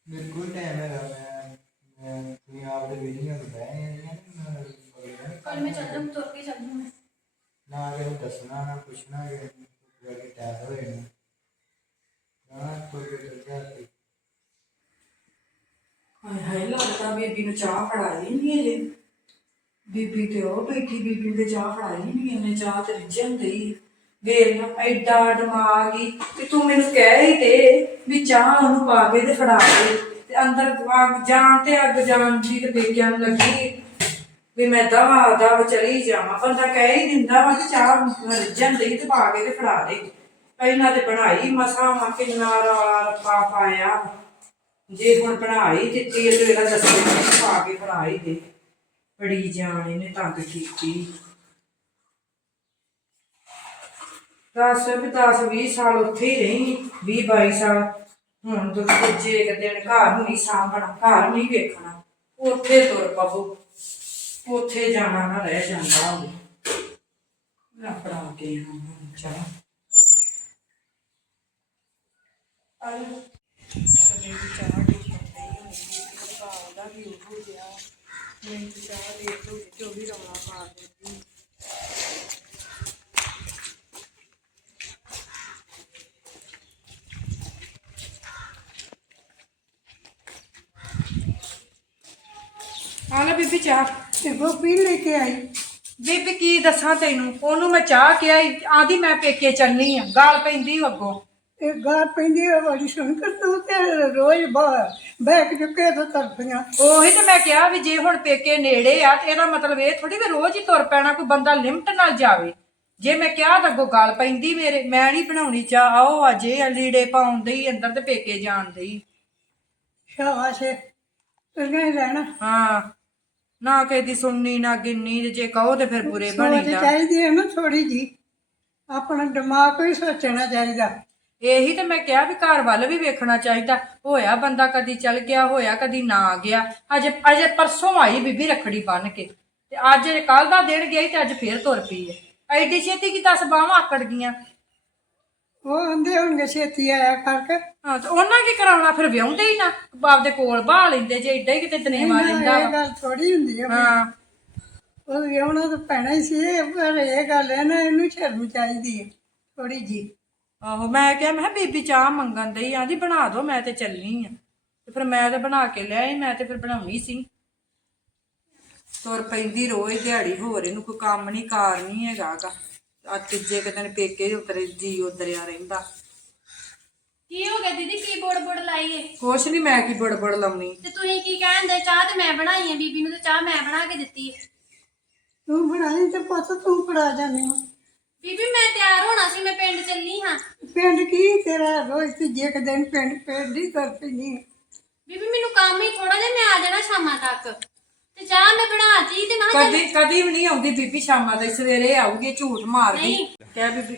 ਮੇਰੇ ਕੋਲ ਟਾਈਮ ਹੈਗਾ ਮੈਂ ਮੈਂ ਤੁਸੀਂ ਆਪ ਦੇ ਵੀਡੀਓ ਨੂੰ ਬਹਿ ਜਾਂਦੀਆਂ ਕੱਲ ਮੈਂ ਚੱਲ ਜਾਊਂ ਤੁਰ ਕੇ ਚੱਲ ਜਾਊਂ ਮੈਂ। ਨਾ ਕਿ ਦੱਸਣਾ, ਨਾ ਪੁੱਛਣਾ ਕਿ ਕਿ ਟਾਈਮ ਹੋਏ ਨੇ ਨਾ ਕੋਈ ਚੱਲ ਗਿਆ ਤੇ ਹਾਏ ਹਾਏ, ਲੱਗਦਾ ਬੀਬੀ ਨੂੰ ਚਾਹ ਫੜਾਈ ਨਹੀਂ ਅਜੇ ਬੀਬੀ ਤੇ ਉਹ ਬੈਠੀ, ਬੀਬੀ ਤੇ ਚਾਹ ਫੜਾਈ ਨਹੀਂ ਇਹਨੇ ਚਾਹ ਤੇ ਰਿੱਝਣ ਦਈ ਵੇਖ ਨਾ, ਐਡਾ ਦਿਮਾਗ ਹੀ ਤੇ ਤੂੰ ਮੈਨੂੰ ਕਹਿ ਹੀ ਦੇ ਵੀ ਚਾਹ ਉਹਨੂੰ ਪਾ ਕੇ ਤੇ ਫੜਾ ਦੇ। ਤੇ ਅੰਦਰ ਜਾਣ ਤੇ ਅੱਗ ਜਾਣ ਦੀ ਤੇ ਬੇਕਿਆਂ ਨੂੰ ਲੱਗੀ। ਵੀ ਮੈਂ ਦਵਾ, ਦਵ ਚਲੀ ਜਾਵਾਂ। ਬੰਦਾ ਕਹਿ ਹੀ ਦਿੰਦਾ ਵਾ ਕਿ ਚਾਹ ਰਿੱਝਣ ਦਈ ਤੇ ਪਾ ਕੇ ਤੇ ਫੜਾ ਦੇ। ਪਹਿਲਾਂ ਤੇ ਬਣਾਈ ਮਸਾਂ ਵਾ, ਕਿੰਨਾ ਰੌਲਾ ਰੱਪਾ ਪਾਇਆ। ਜੇ ਹੁਣ ਬਣਾਈ ਦਿੱਤੀ ਤੇ ਇਹਦਾ ਦੱਸੇ ਪਾ ਕੇ ਬਣਾਈ ਦੇ। ਬੜੀ ਜਾਨ ਇਹਨੇ ਤੰਗ ਕੀਤੀ। ਦਸ, ਵੀ 10 20 ਸਾਲ ਉੱਥੇ ਹੀ ਰਹੀ 20 22 ਸਾਲ। ਹੁਣ ਤੋਂ ਦੂਜੇ ਇੱਕ ਦਿਨ ਘਰ ਨੂੰ ਨਹੀਂ ਸਾਂਭਣਾ, ਘਰ ਨਹੀਂ ਵੇਖਣਾ। ਉੱਥੇ ਤੁਰ ਪਵੋ। ਉੱਥੇ ਜਾਣਾ ਨਾ ਰਹਿ ਜਾਂਦਾ ਹੋਵੇ। ਮੈਂ ਪੜਾ ਕੇ ਹਾਂ ਚਾਹ ਆਲੂ ਅਜੇ ਵੀ ਚਾਹ ਦੀ ਪੱਤੀ ਹੁੰਦੀ ਹੈ ਦਾ ਵੀ ਹੋ ਗਿਆ। ਮੈਂ ਚਾਹ ਦੇ ਤੋਂ ਜੋ ਵੀ ਰੌਲਾ ਪਾ ਦਿੰਦੀ ਆ ਲੈ ਬੀਬੀ ਚਾਹ। ਤੇ ਗੋਪੀ ਲੈ ਕੇ ਆਈ। ਬੀਬੀ ਕੀ ਦੱਸਾਂ ਤੈਨੂੰ? ਉਹਨੂੰ ਮੈਂ ਚਾਹ ਕਿਹਾ ਆਦੀ ਮੈਂ ਪੇਕੇ ਚੱਲਨੀ ਆ ਗਾਲ ਪੈਂਦੀ ਓ ਅੱਗੋਂ। ਇਹ ਗਾਲ ਪੈਂਦੀ ਹੈ ਬੜੀ ਸੁਣਕਰ ਤੂੰ ਤੇ ਰੋਜ਼ ਬਾਹਰ ਬੈਠ ਚੁੱਕੇ ਤਾਂ ਤਰਫੀਆਂ ਉਹੀ ਤੇ ਮੈਂ ਕਿਹਾ ਵੀ ਜੇ ਹੁਣ ਪੇਕੇ ਨੇੜੇ ਆ ਤੇ ਇਹਦਾ ਮਤਲਬ ਇਹ ਥੋੜੀ ਵੀ ਰੋਜ਼ ਹੀ ਤੁਰ ਪੈਣਾ ਕੋਈ ਬੰਦਾ ਲਿਮਟ ਨਾਲ ਜਾਵੇ। ਜੇ ਮੈਂ ਕਿਹਾ ਤਾਂ ਅੱਗੋਂ ਗੱਲ ਪੈਂਦੀ ਮੇਰੇ ਮੈਂ ਨਹੀਂ ਬਣਾਉਣੀ ਚਾਹ ਆਓ ਅਜੇ ਲੀੜੇ ਪਾਉਣ ਦੇ ਅੰਦਰ ਤੇ ਪੇਕੇ ਜਾਣ ਦੇ ਸ਼ਾਬਾਸ਼ ਏ। ਤੁਰੀਆਂ ਹੀ ਰਹਿਣਾ। ਹਾਂ। ਨਾ ਕਿਸੇ ਦੀ ਸੁਣਨੀ ਨਾ ਗਿੰਨੀ ਤੇ ਜੇ ਕਹੋ ਤੇ ਫਿਰ ਬੁਰੇ ਸੋਚ ਬਣੀਦਾ ਚਾਹੀਦੀ ਹੈ ਨਾ ਥੋੜੀ ਜੀ ਆਪਣਾ ਦਿਮਾਗ ਵੀ ਸੋਚਣਾ ਚਾਹੀਦਾ। ਇਹੀ ਤੇ ਮੈਂ ਕਿਹਾ ਵੀ ਘਰ ਵੱਲ ਵੀ ਵੇਖਣਾ ਚਾਹੀਦਾ। ਹੋਇਆ ਬੰਦਾ ਕਦੀ ਚਲ ਗਿਆ ਹੋਇਆ ਕਦੀ ਨਾ ਗਿਆ। ਅਜੇ ਅਜੇ ਪਰਸੋਂ ਆਈ ਬੀਬੀ ਰੱਖੜੀ ਬੰਨ ਕੇ। ਤੇ ਅੱਜ ਕੱਲ ਦਾ ਦਿਨ ਗਈ ਤੇ ਅੱਜ ਫੇਰ ਤੁਰ ਪਈ ਹੈ। ਐਡੀ ਛੇਤੀ ਕੀ ਦਸ ਬਾਹਾਂ ਆਕੜ ਗਈਆਂ। ਉਹ ਆਂਦੇ ਹੋਣਗੇ ਛੇਤੀ ਆਇਆ ਕਰਕੇ। ਹਾਂ ਤੇ ਉਹਨਾਂ ਕੀ ਕਰਾਉਣਾ? ਫਿਰ ਵਿਆਹੁੰਦੇ ਹੀ ਨਾ। ਆਪਦੇ ਕੋਲ ਬਾਹ ਲੈਂਦੇ ਜੇ ਏਡਾ ਹੀ ਕਿਤੇ ਦਨੇਵਾ ਰਹਿੰਦਾ ਇਹ ਵਾ। ਗੱਲ ਥੋੜੀ ਹੁੰਦੀ ਆ ਹਾਂ। ਉਹ ਵਿਆਹਣਾ ਤਾਂ ਪੈਣਾ ਹੀ ਸੀ ਪਰ ਇਹ ਗੱਲ ਹੈ ਨਾ ਇਹਨੂੰ ਸ਼ਰਮ ਚਾਹੀਦੀ ਹੈ ਥੋੜੀ ਜੀ ਆਹੋ ਮੈਂ ਕਿਹਾ ਮੈਂ ਕਿਹਾ ਬੀਬੀ ਚਾਹ ਮੰਗਣ ਦਈ ਆਂਦੀ ਬਣਾ ਦੋ ਮੈਂ ਤੇ ਚੱਲਣੀ ਆ। ਤੇ ਫਿਰ ਮੈਂ ਤੇ ਬਣਾ ਕੇ ਲਿਆਈ ਮੈਂ ਤੇ ਫਿਰ ਬਣਾਉਣੀ ਸੀ। ਤੁਰ ਪੈਂਦੀ ਰੋਜ਼ ਦਿਹਾੜੀ ਹੋਰ ਇਹਨੂੰ ਕੋਈ ਕੰਮ ਨਹੀਂ ਕਾਰ ਨਹੀਂ ਹੈਗਾਗਾ ਆ ਤੀਜੇ ਕੁ ਦਿਨ ਪੇਕੇ ਉਤਰੇ ਜੀ ਉਤਰਿਆ ਰਹਿੰਦਾ। ਕੀ ਹੋ ਗਿਆ ਦੀਦੀ ਕੀ ਬੋੜ ਬੋੜ ਲਾਈਏ? ਕੁਛ ਨਹੀਂ ਮੈਂ ਕੀ ਬੜਬੜ ਲਾਉਣੀ। ਤੇ ਤੁਸੀਂ ਕੀ ਕਹਿੰਦੇ ਚਾਹ ਤੇ ਮੈਂ ਬਣਾਈ ਹੈ ਬੀਬੀ ਨੂੰ ਤੇ ਚਾਹ ਮੈਂ ਬਣਾ ਕੇ ਦਿੱਤੀ ਹੈ ਤੂੰ ਬਣਾਈ ਤੇ ਪੁੱਤ ਤੂੰ ਫੜਾ ਜਾਂਦੀ ਵਾ ਬੀਬੀ ਮੈਂ ਤਿਆਰ ਹੋਣਾ ਸੀ ਮੈਂ ਪਿੰਡ ਚੱਲੀ ਹਾਂ। ਪਿੰਡ ਕੀ ਤੇਰਾ? ਰੋਜ਼ ਤੀਜੇ ਕੁ ਦਿਨ ਪਿੰਡ ਪਿੰਡ ਹੀ ਹੈ। ਬੀਬੀ ਮੈਨੂੰ ਕੰਮ ਹੀ ਥੋੜਾ ਜਿਹਾ ਮੈਂ ਆ ਜਾਣਾ ਸ਼ਾਮਾਂ ਤੱਕ। ਤੇ ਚਾਹ ਮੈਂ ਬਣਾਤੀ ਤੇ ਮੈਂ ਕਿਹਾ ਚੱਲ- ਕਦੀ ਕਦੀ ਵੀ ਨਹੀਂ ਆਉਂਦੀ ਬੀਬੀ ਸ਼ਾਮਾਂ ਦੇ ਸਵੇਰੇ ਆਊਗੀ ਝੂਠ ਮਾਰਦੀ। ਨਹੀਂ। ਕਹਿ ਬੀਬੀ।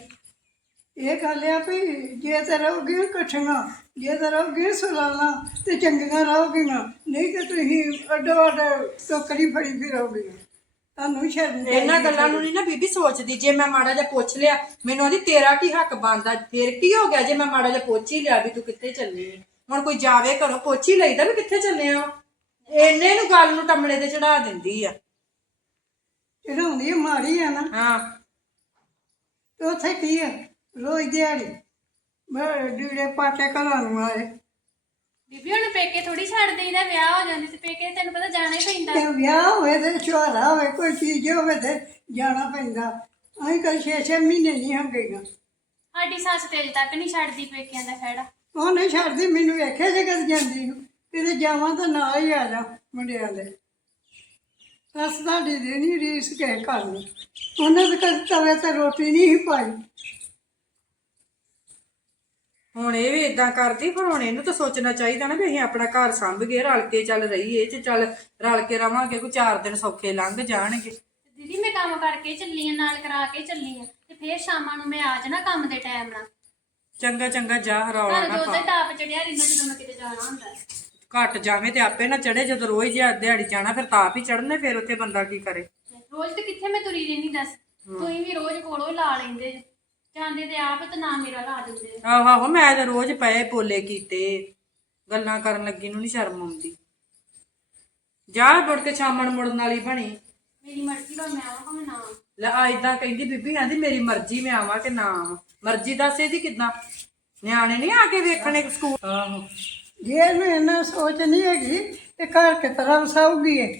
ਇਹ ਗੱਲ ਆ ਵੀ ਜੇ ਤੇ ਰਹੋਗੇ ਇਕੱਠੀਆਂ ਜੇ ਤੇ ਰਹੋਗੇ ਸੁਲਾਣਾ ਤੇ ਚੰਗੀਆਂ ਰਹੋਗੀਆਂ ਨਹੀਂ ਤੇ ਤੁਸੀਂ ਅੱਡੋ ਅੱਡ ਟੋਕਰੀ ਫੜੀ ਫਿਰੋਗੇ ਤੁਹਾਨੂੰ ਸ਼ਰਮ ਇਹਨਾਂ ਗੱਲਾਂ ਨੂੰ ਨਹੀਂ ਨਾ ਬੀਬੀ ਸੋਚਦੀ ਜੇ ਮੈਂ ਮਾੜਾ ਜਿਹਾ ਪੁੱਛ ਲਿਆ ਮੈਨੂੰ ਆਂਦੀ ਤੇਰਾ ਕੀ ਹੱਕ ਬਣਦਾ? ਫਿਰ ਕੀ ਹੋ ਗਿਆ ਜੇ ਮੈਂ ਮਾੜਾ ਜਿਹਾ ਪੁੱਛ ਹੀ ਲਿਆ ਵੀ ਤੂੰ ਕਿੱਥੇ ਚੱਲੀ? ਹੁਣ ਕੋਈ ਜਾਵੇ ਘਰੋਂ ਪੁੱਛ ਹੀ ਲਈਦਾ ਵੀ ਕਿੱਥੇ ਚੱਲੇ ਆ? ਇੰਨੇ ਨੂੰ ਗੱਲ ਨੂੰ ਟੰਮਲੇ ਤੇ ਚੜਾ ਦਿੰਦੀ ਆ। ਚੜਾਉਂਦੀ ਮਾੜੀ ਆ ਨਾ। ਹਾਂ। ਤੇ ਉੱਥੇ ਕੀ ਹੈ ਰੋਜ਼ ਦਿਹਾੜੀ। ਮੈਂ ਡੀੜੇ ਪਾਟੇ ਘਰਾਂ ਨੂੰ ਆਏ। ਬੀਬੀ ਹੁਣ ਪੇਕੇ ਥੋੜੀ ਛੱਡ ਦੇਈਦਾ ਵਿਆਹ ਹੋ ਜਾਂਦੀ ਤੇ ਪੇਕੇ ਤੈਨੂੰ ਪਤਾ ਜਾਣਾ ਹੀ ਪੈਂਦਾ। ਤੇ ਵਿਆਹ ਹੋਵੇ ਤੇ ਛੁਹਾਰਾ ਹੋਵੇ ਕੋਈ ਚੀਜ਼ ਹੋਵੇ ਤੇ ਜਾਣਾ ਪੈਂਦਾ। ਅਸੀਂ ਕਦੇ ਛੇ ਛੇ ਮਹੀਨੇ ਨਹੀਂ ਹੋ ਗਈਆਂ। ਸਾਡੀ ਸੱਸ ਤੇ ਅਜੇ ਤੱਕ ਨਹੀਂ ਛੱਡਦੀ ਪੇਕਿਆਂ ਦਾ ਖਹਿੜਾ। ਉਹ ਨਹੀਂ ਛੱਡਦੀ ਮੈਨੂੰ ਵੇਖਿਆ ਜੇ ਕਦ ਜਾਂਦੀ ਨੂੰ। ਕਿਤੇ ਜਾਵਾਂ ਤਾਂ ਨਾਲ ਹੀ ਆ ਜਾ ਮੁੰਡਿਆਂ ਦੇ। ਸੱਸ ਤੁਹਾਡੀ ਦੇ ਨਹੀਂ ਰੀਸ ਕੇ ਘਰ ਨੂੰ। ਉਹਨੇ ਤਾਂ ਕਦੇ ਤਵੇ ਤੇ ਰੋਟੀ ਨਹੀਂ ਸੀ ਪਾਈ। ਹੁਣ ਇਹ ਵੀ ਇਦਾਂ ਕਰਦੀ ਪਰ ਹੁਣ ਇਹਨੂੰ ਤਾਂ ਸੋਚਣਾ ਚਾਹੀਦਾ ਨਾ ਵੀ ਅਸੀਂ ਆਪਣਾ ਘਰ ਸੰਭ ਕੇ ਰਲ ਕੇ ਚੱਲ ਰਹੀਏ ਤੇ ਚੱਲ ਰਲ ਕੇ ਰਵਾਂਗੇ ਕੋਈ ਚਾਰ ਦਿਨ ਸੌਖੇ ਲੰਘ ਜਾਣਗੇ। ਦੀਦੀ ਮੈਂ ਕੰਮ ਕਰਕੇ ਚੱਲੀ ਆ ਨਾਲ ਕਰਾ ਕੇ ਚੱਲੀ ਆ ਤੇ ਫੇਰ ਸ਼ਾਮਾਂ ਨੂੰ ਮੈਂ ਆ ਜਾਣਾ ਕੰਮ ਦੇ ਟਾਈਮ ਨਾਲ। ਚੰਗਾ ਚੰਗਾ ਜਾ ਰੌਲਾ ਘਰ ਨਾ ਪਾ। ਤੇ ਟਾਪ ਚੜਿਆ ਰਹਿੰਦਾ ਜਦੋਂ ਮੈਂ ਕਿਤੇ ਜਾਣਾ ਹੁੰਦਾ। ਹੈ। ਘਟ ਜਾਵੇ ਤੇ ਆਪੇ ਨਾ ਚੜੇ ਜਦੋਂ ਰੋਜ਼ ਜਿਹਾ ਦਿਹਾੜੀ ਜਾਣਾ ਫਿਰ ਤਾਂ ਆਪ ਹੀ ਚੜਨੇ ਫਿਰ ਉੱਥੇ ਬੰਦਾ ਕੀ ਕਰੇ? ਰੋਜ਼ ਤੇ ਕਿੱਥੇ ਮੈਂ ਤੁਰੀ ਰਹਿੰਦੀ ਦੱਸ? ਤੁਸੀਂ ਵੀ ਰੋਜ਼ ਕੋਲੋਂ ਹੀ ਲਾ ਲੈਂਦੇ। ਜੇ। ਜਾਂਦੇ ਤੇ ਆਪ ਤੇ ਨਾ ਮੇਰਾ ਲਾ ਦਿੰਦੇ। ਆਹੋ ਆਹੋ ਮੈਂ ਤਾਂ ਰੋਜ਼ ਪਏ ਪੋਲੇ ਕੀਤੇ। ਗੱਲਾਂ ਕਰਨ ਲੱਗੀ ਨੂੰ ਨਹੀਂ ਸ਼ਰਮ ਆਉਂਦੀ। ਜਾ ਮੁੜ ਕੇ ਛਾਮਣ ਮੁੜਨ ਵਾਲੀ ਬਣੀ। ਮੇਰੀ ਮਰਜ਼ੀ ਵਾ ਮੈਂ ਆਵਾਂ ਭਾਵੇਂ ਨਾ ਆਵਾਂ। ਲੈ ਆ ਇਦਾਂ ਕਹਿੰਦੀ ਬੀਬੀ ਕਹਿੰਦੀ ਮੇਰੀ ਮਰਜ਼ੀ ਮੈਂ ਆਵਾਂ ਕਿ ਨਾ ਆਵਾਂ? ਮਰਜ਼ੀ ਦੱਸ ਇਹਦੀ ਕਿਦਾਂ? ਨਿਆਣੇ ਨਹੀਂ ਆ ਕੇ ਵੇਖਣੇ ਸਕੂਲ ਆਹੋ। ਜੇ ਇਹਨੂੰ ਇਹਨਾਂ ਸੋਚ ਨਹੀਂ ਹੈਗੀ ਤੇ ਘਰ ਕਿਸ ਤਰ੍ਹਾਂ ਵਸਾਉਗੀ ਇਹ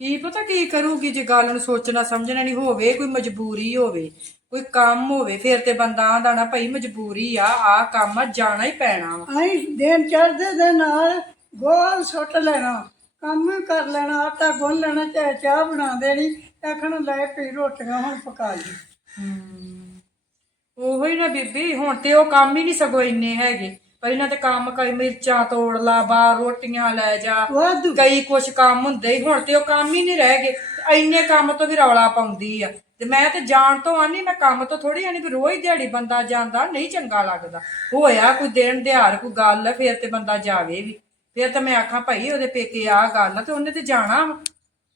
ਕੀ ਪਤਾ ਕੀ ਕਰੂਗੀ ਜੇ ਗੱਲ ਨੂੰ ਸੋਚਣਾ ਸਮਝਣਾ ਨਹੀਂ ਹੋਵੇ ਕੋਈ ਮਜਬੂਰੀ ਹੋਵੇ ਕੋਈ ਕੰਮ ਹੋਵੇ ਫਿਰ ਤੇ ਬੰਦਾ ਆਂਦਾ ਨਾ ਭਾਈ ਮਜਬੂਰੀ ਆ ਆ ਕੰਮ ਆ ਜਾਣਾ ਹੀ ਪੈਣਾ ਵਾ। ਅਸੀਂ ਦਿਨ ਚੜ੍ਹਦੇ ਦੇ ਨਾਲ ਗੋਲ ਸੁੱਟ ਲੈਣਾ ਕੰਮ ਵੀ ਕਰ ਲੈਣਾ ਆਟਾ ਗੁੰਨ ਲੈਣਾ ਚਾਹੇ ਚਾਹ ਬਣਾ ਦੇਣੀ ਆਖਣ ਲੈ ਪਈ ਰੋਟੀਆਂ ਹੁਣ ਪਕਾ ਲਈ। ਉਹੋ ਹੀ ਨਾ ਬੀਬੀ ਹੁਣ ਤੇ ਉਹ ਕੰਮ ਹੀ ਨਹੀਂ ਸਗੋ ਇੰਨੇ ਹੈਗੇ। ਪਹਿਲਾਂ ਤੇ ਕੰਮ ਕਈ ਮਿਰਚਾਂ ਤੋੜ ਲਾ ਬਾਹਰ ਰੋਟੀਆਂ ਲੈ ਜਾ। ਵਾਧੂ। ਕਈ ਕੁਛ ਕੰਮ ਹੁੰਦੇ ਹੀ ਹੁਣ ਤੇ ਉਹ ਕੰਮ ਹੀ ਨਹੀਂ ਰਹਿ ਗਏ। ਇੰਨੇ ਕੰਮ ਤੋਂ ਵੀ ਰੌਲਾ ਪਾਉਂਦੀ ਆ। ਤੇ ਮੈਂ ਤੇ ਜਾਣ ਤੋਂ ਆਨੀ ਮੈਂ ਕੰਮ ਤੋਂ ਥੋੜੀ ਆਨੀ ਵੀ ਰੋਜ਼ ਦਿਹਾੜੀ ਬੰਦਾ ਜਾਂਦਾ ਨਹੀਂ ਚੰਗਾ ਲੱਗਦਾ। ਹੋਇਆ ਕੋਈ ਦਿਨ ਦਿਹਾੜ ਕੋਈ ਗੱਲ ਫਿਰ ਤੇ ਬੰਦਾ ਜਾਵੇ ਵੀ। ਫਿਰ ਤੇ ਮੈਂ ਆਖਾਂ ਭਾਈ ਉਹਦੇ ਪੇਕੇ ਆ ਗੱਲ ਤੇ ਉਹਨੇ ਤੇ ਜਾਣਾ।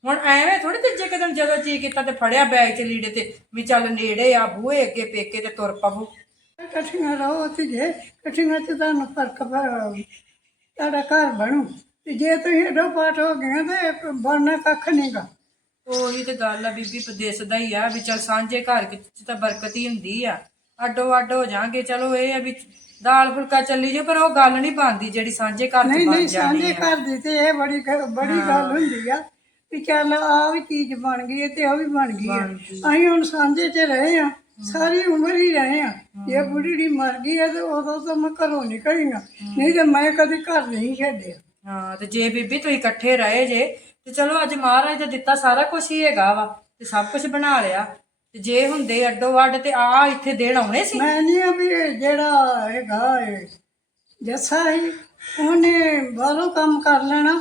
ਹੁਣ ਐਵੇਂ ਥੋੜੀ ਤੀਜੇ ਕੁ ਦਿਨ ਜਦੋਂ ਜੀ ਕੀਤਾ ਤੇ ਫੜਿਆ ਬੈਗ ਚ ਲੀੜੇ ਤੇ ਵੀ ਚੱਲ ਨੇੜੇ ਆ ਬੂਹੇ ਅੱਗੇ ਪੇਕੇ ਤੇ ਤੁਰ ਪਵੋ। ਇਕੱਠੀਆਂ ਰਹੋ ਤੇ ਜੇ ਇਕੱਠੀਆਂ ਚ ਤੁਹਾਨੂੰ ਫ਼ਰਕ ਪ- ਤੁਹਾਡਾ ਘਰ ਬਣੂ। ਤੇ ਜੇ ਤੁਸੀਂ ਏਡੋ ਪਾਠ ਹੋ ਗਏ ਤੇ ਬਣਨਾ ਕੱਖ ਨਹੀਂਗਾ ਉਹੀ ਤੇ ਗੱਲ ਆ ਬੀਬੀ ਪ੍ਰਦੇਸ਼ ਦਾ ਹੀ ਆ ਵੀ ਚੱਲ ਸਾਂਝੇ ਘਰ ਚ ਤਾਂ ਬਰਕਤ ਹੀ ਹੁੰਦੀ ਆ। ਅੱਡੋ ਅੱਡ ਹੋ ਜਾਾਂਗੇ ਚਲੋ ਇਹ ਆ ਵੀ ਦਾਲ ਫੁਲਕਾ ਚੱਲੀ ਜੋ ਪਰ ਉਹ ਗੱਲ ਨਹੀਂ ਬਣਦੀ ਜਿਹੜੀ ਸਾਂਝੇ ਘਰ ਚ ਨਹੀਂ ਬਣ ਨਹੀਂ ਸਾਂਝੇ ਆ। ਘਰ ਦੀ ਤੇ ਇਹ ਬੜੀ ਗ- ਬੜੀ ਗੱਲ ਹੁੰਦੀ ਆ ਵੀ ਚੱਲ ਆ ਵੀ ਚੀਜ਼ ਬਣ ਗਈ ਹੈ ਤੇ ਉਹ ਵੀ ਬਣ ਗਈ ਹੈ ਅਸੀਂ ਹੁਣ ਸਾਂਝੇ 'ਚ ਰਹੇ ਆ। ਸਾਰੀ ਉਮਰ ਹੀ ਰਹੇ ਆ। ਜੇ ਬੁੱਢੀ ਮਰ ਗਈ ਹੈ ਤੇ ਉਦੋਂ ਤਾਂ ਮੈਂ ਘਰੋਂ ਨਿਕਲੀ ਆ। ਨਹੀਂ ਤੇ ਮੈਂ ਕਦੇ ਘਰ ਨਹੀਂ ਛੱਡਿਆ। ਹਾਂ ਤੇ ਜੇ ਬੀਬੀ ਤੁਸੀਂ ਇਕੱਠੇ ਰਹੇ ਜੇ ਤੇ ਚਲੋ ਅੱਜ ਮਹਾਰਾਜ ਦਾ ਦਿੱਤਾ ਸਾਰਾ ਕੁਝ ਹੀ ਹੈਗਾ ਵਾ ਤੇ ਸਭ ਕੁਝ ਬਣਾ ਲਿਆ। ਤੇ ਜੇ ਹੁੰਦੇ ਅੱਡੋ ਅੱਡ ਤੇ ਆ ਇੱਥੇ ਦੇਣ ਆਉਣੇ ਸੀ? ਮੈਂ ਨਹੀਂ ਆ ਵੀ ਇਹ ਜਿਹੜਾ ਹੈਗਾ ਇਹ ਜੱਸਾ ਹੀ ਉਹਨੇ ਬਾਹਰੋਂ ਕੰਮ ਕਰ ਲੈਣਾ।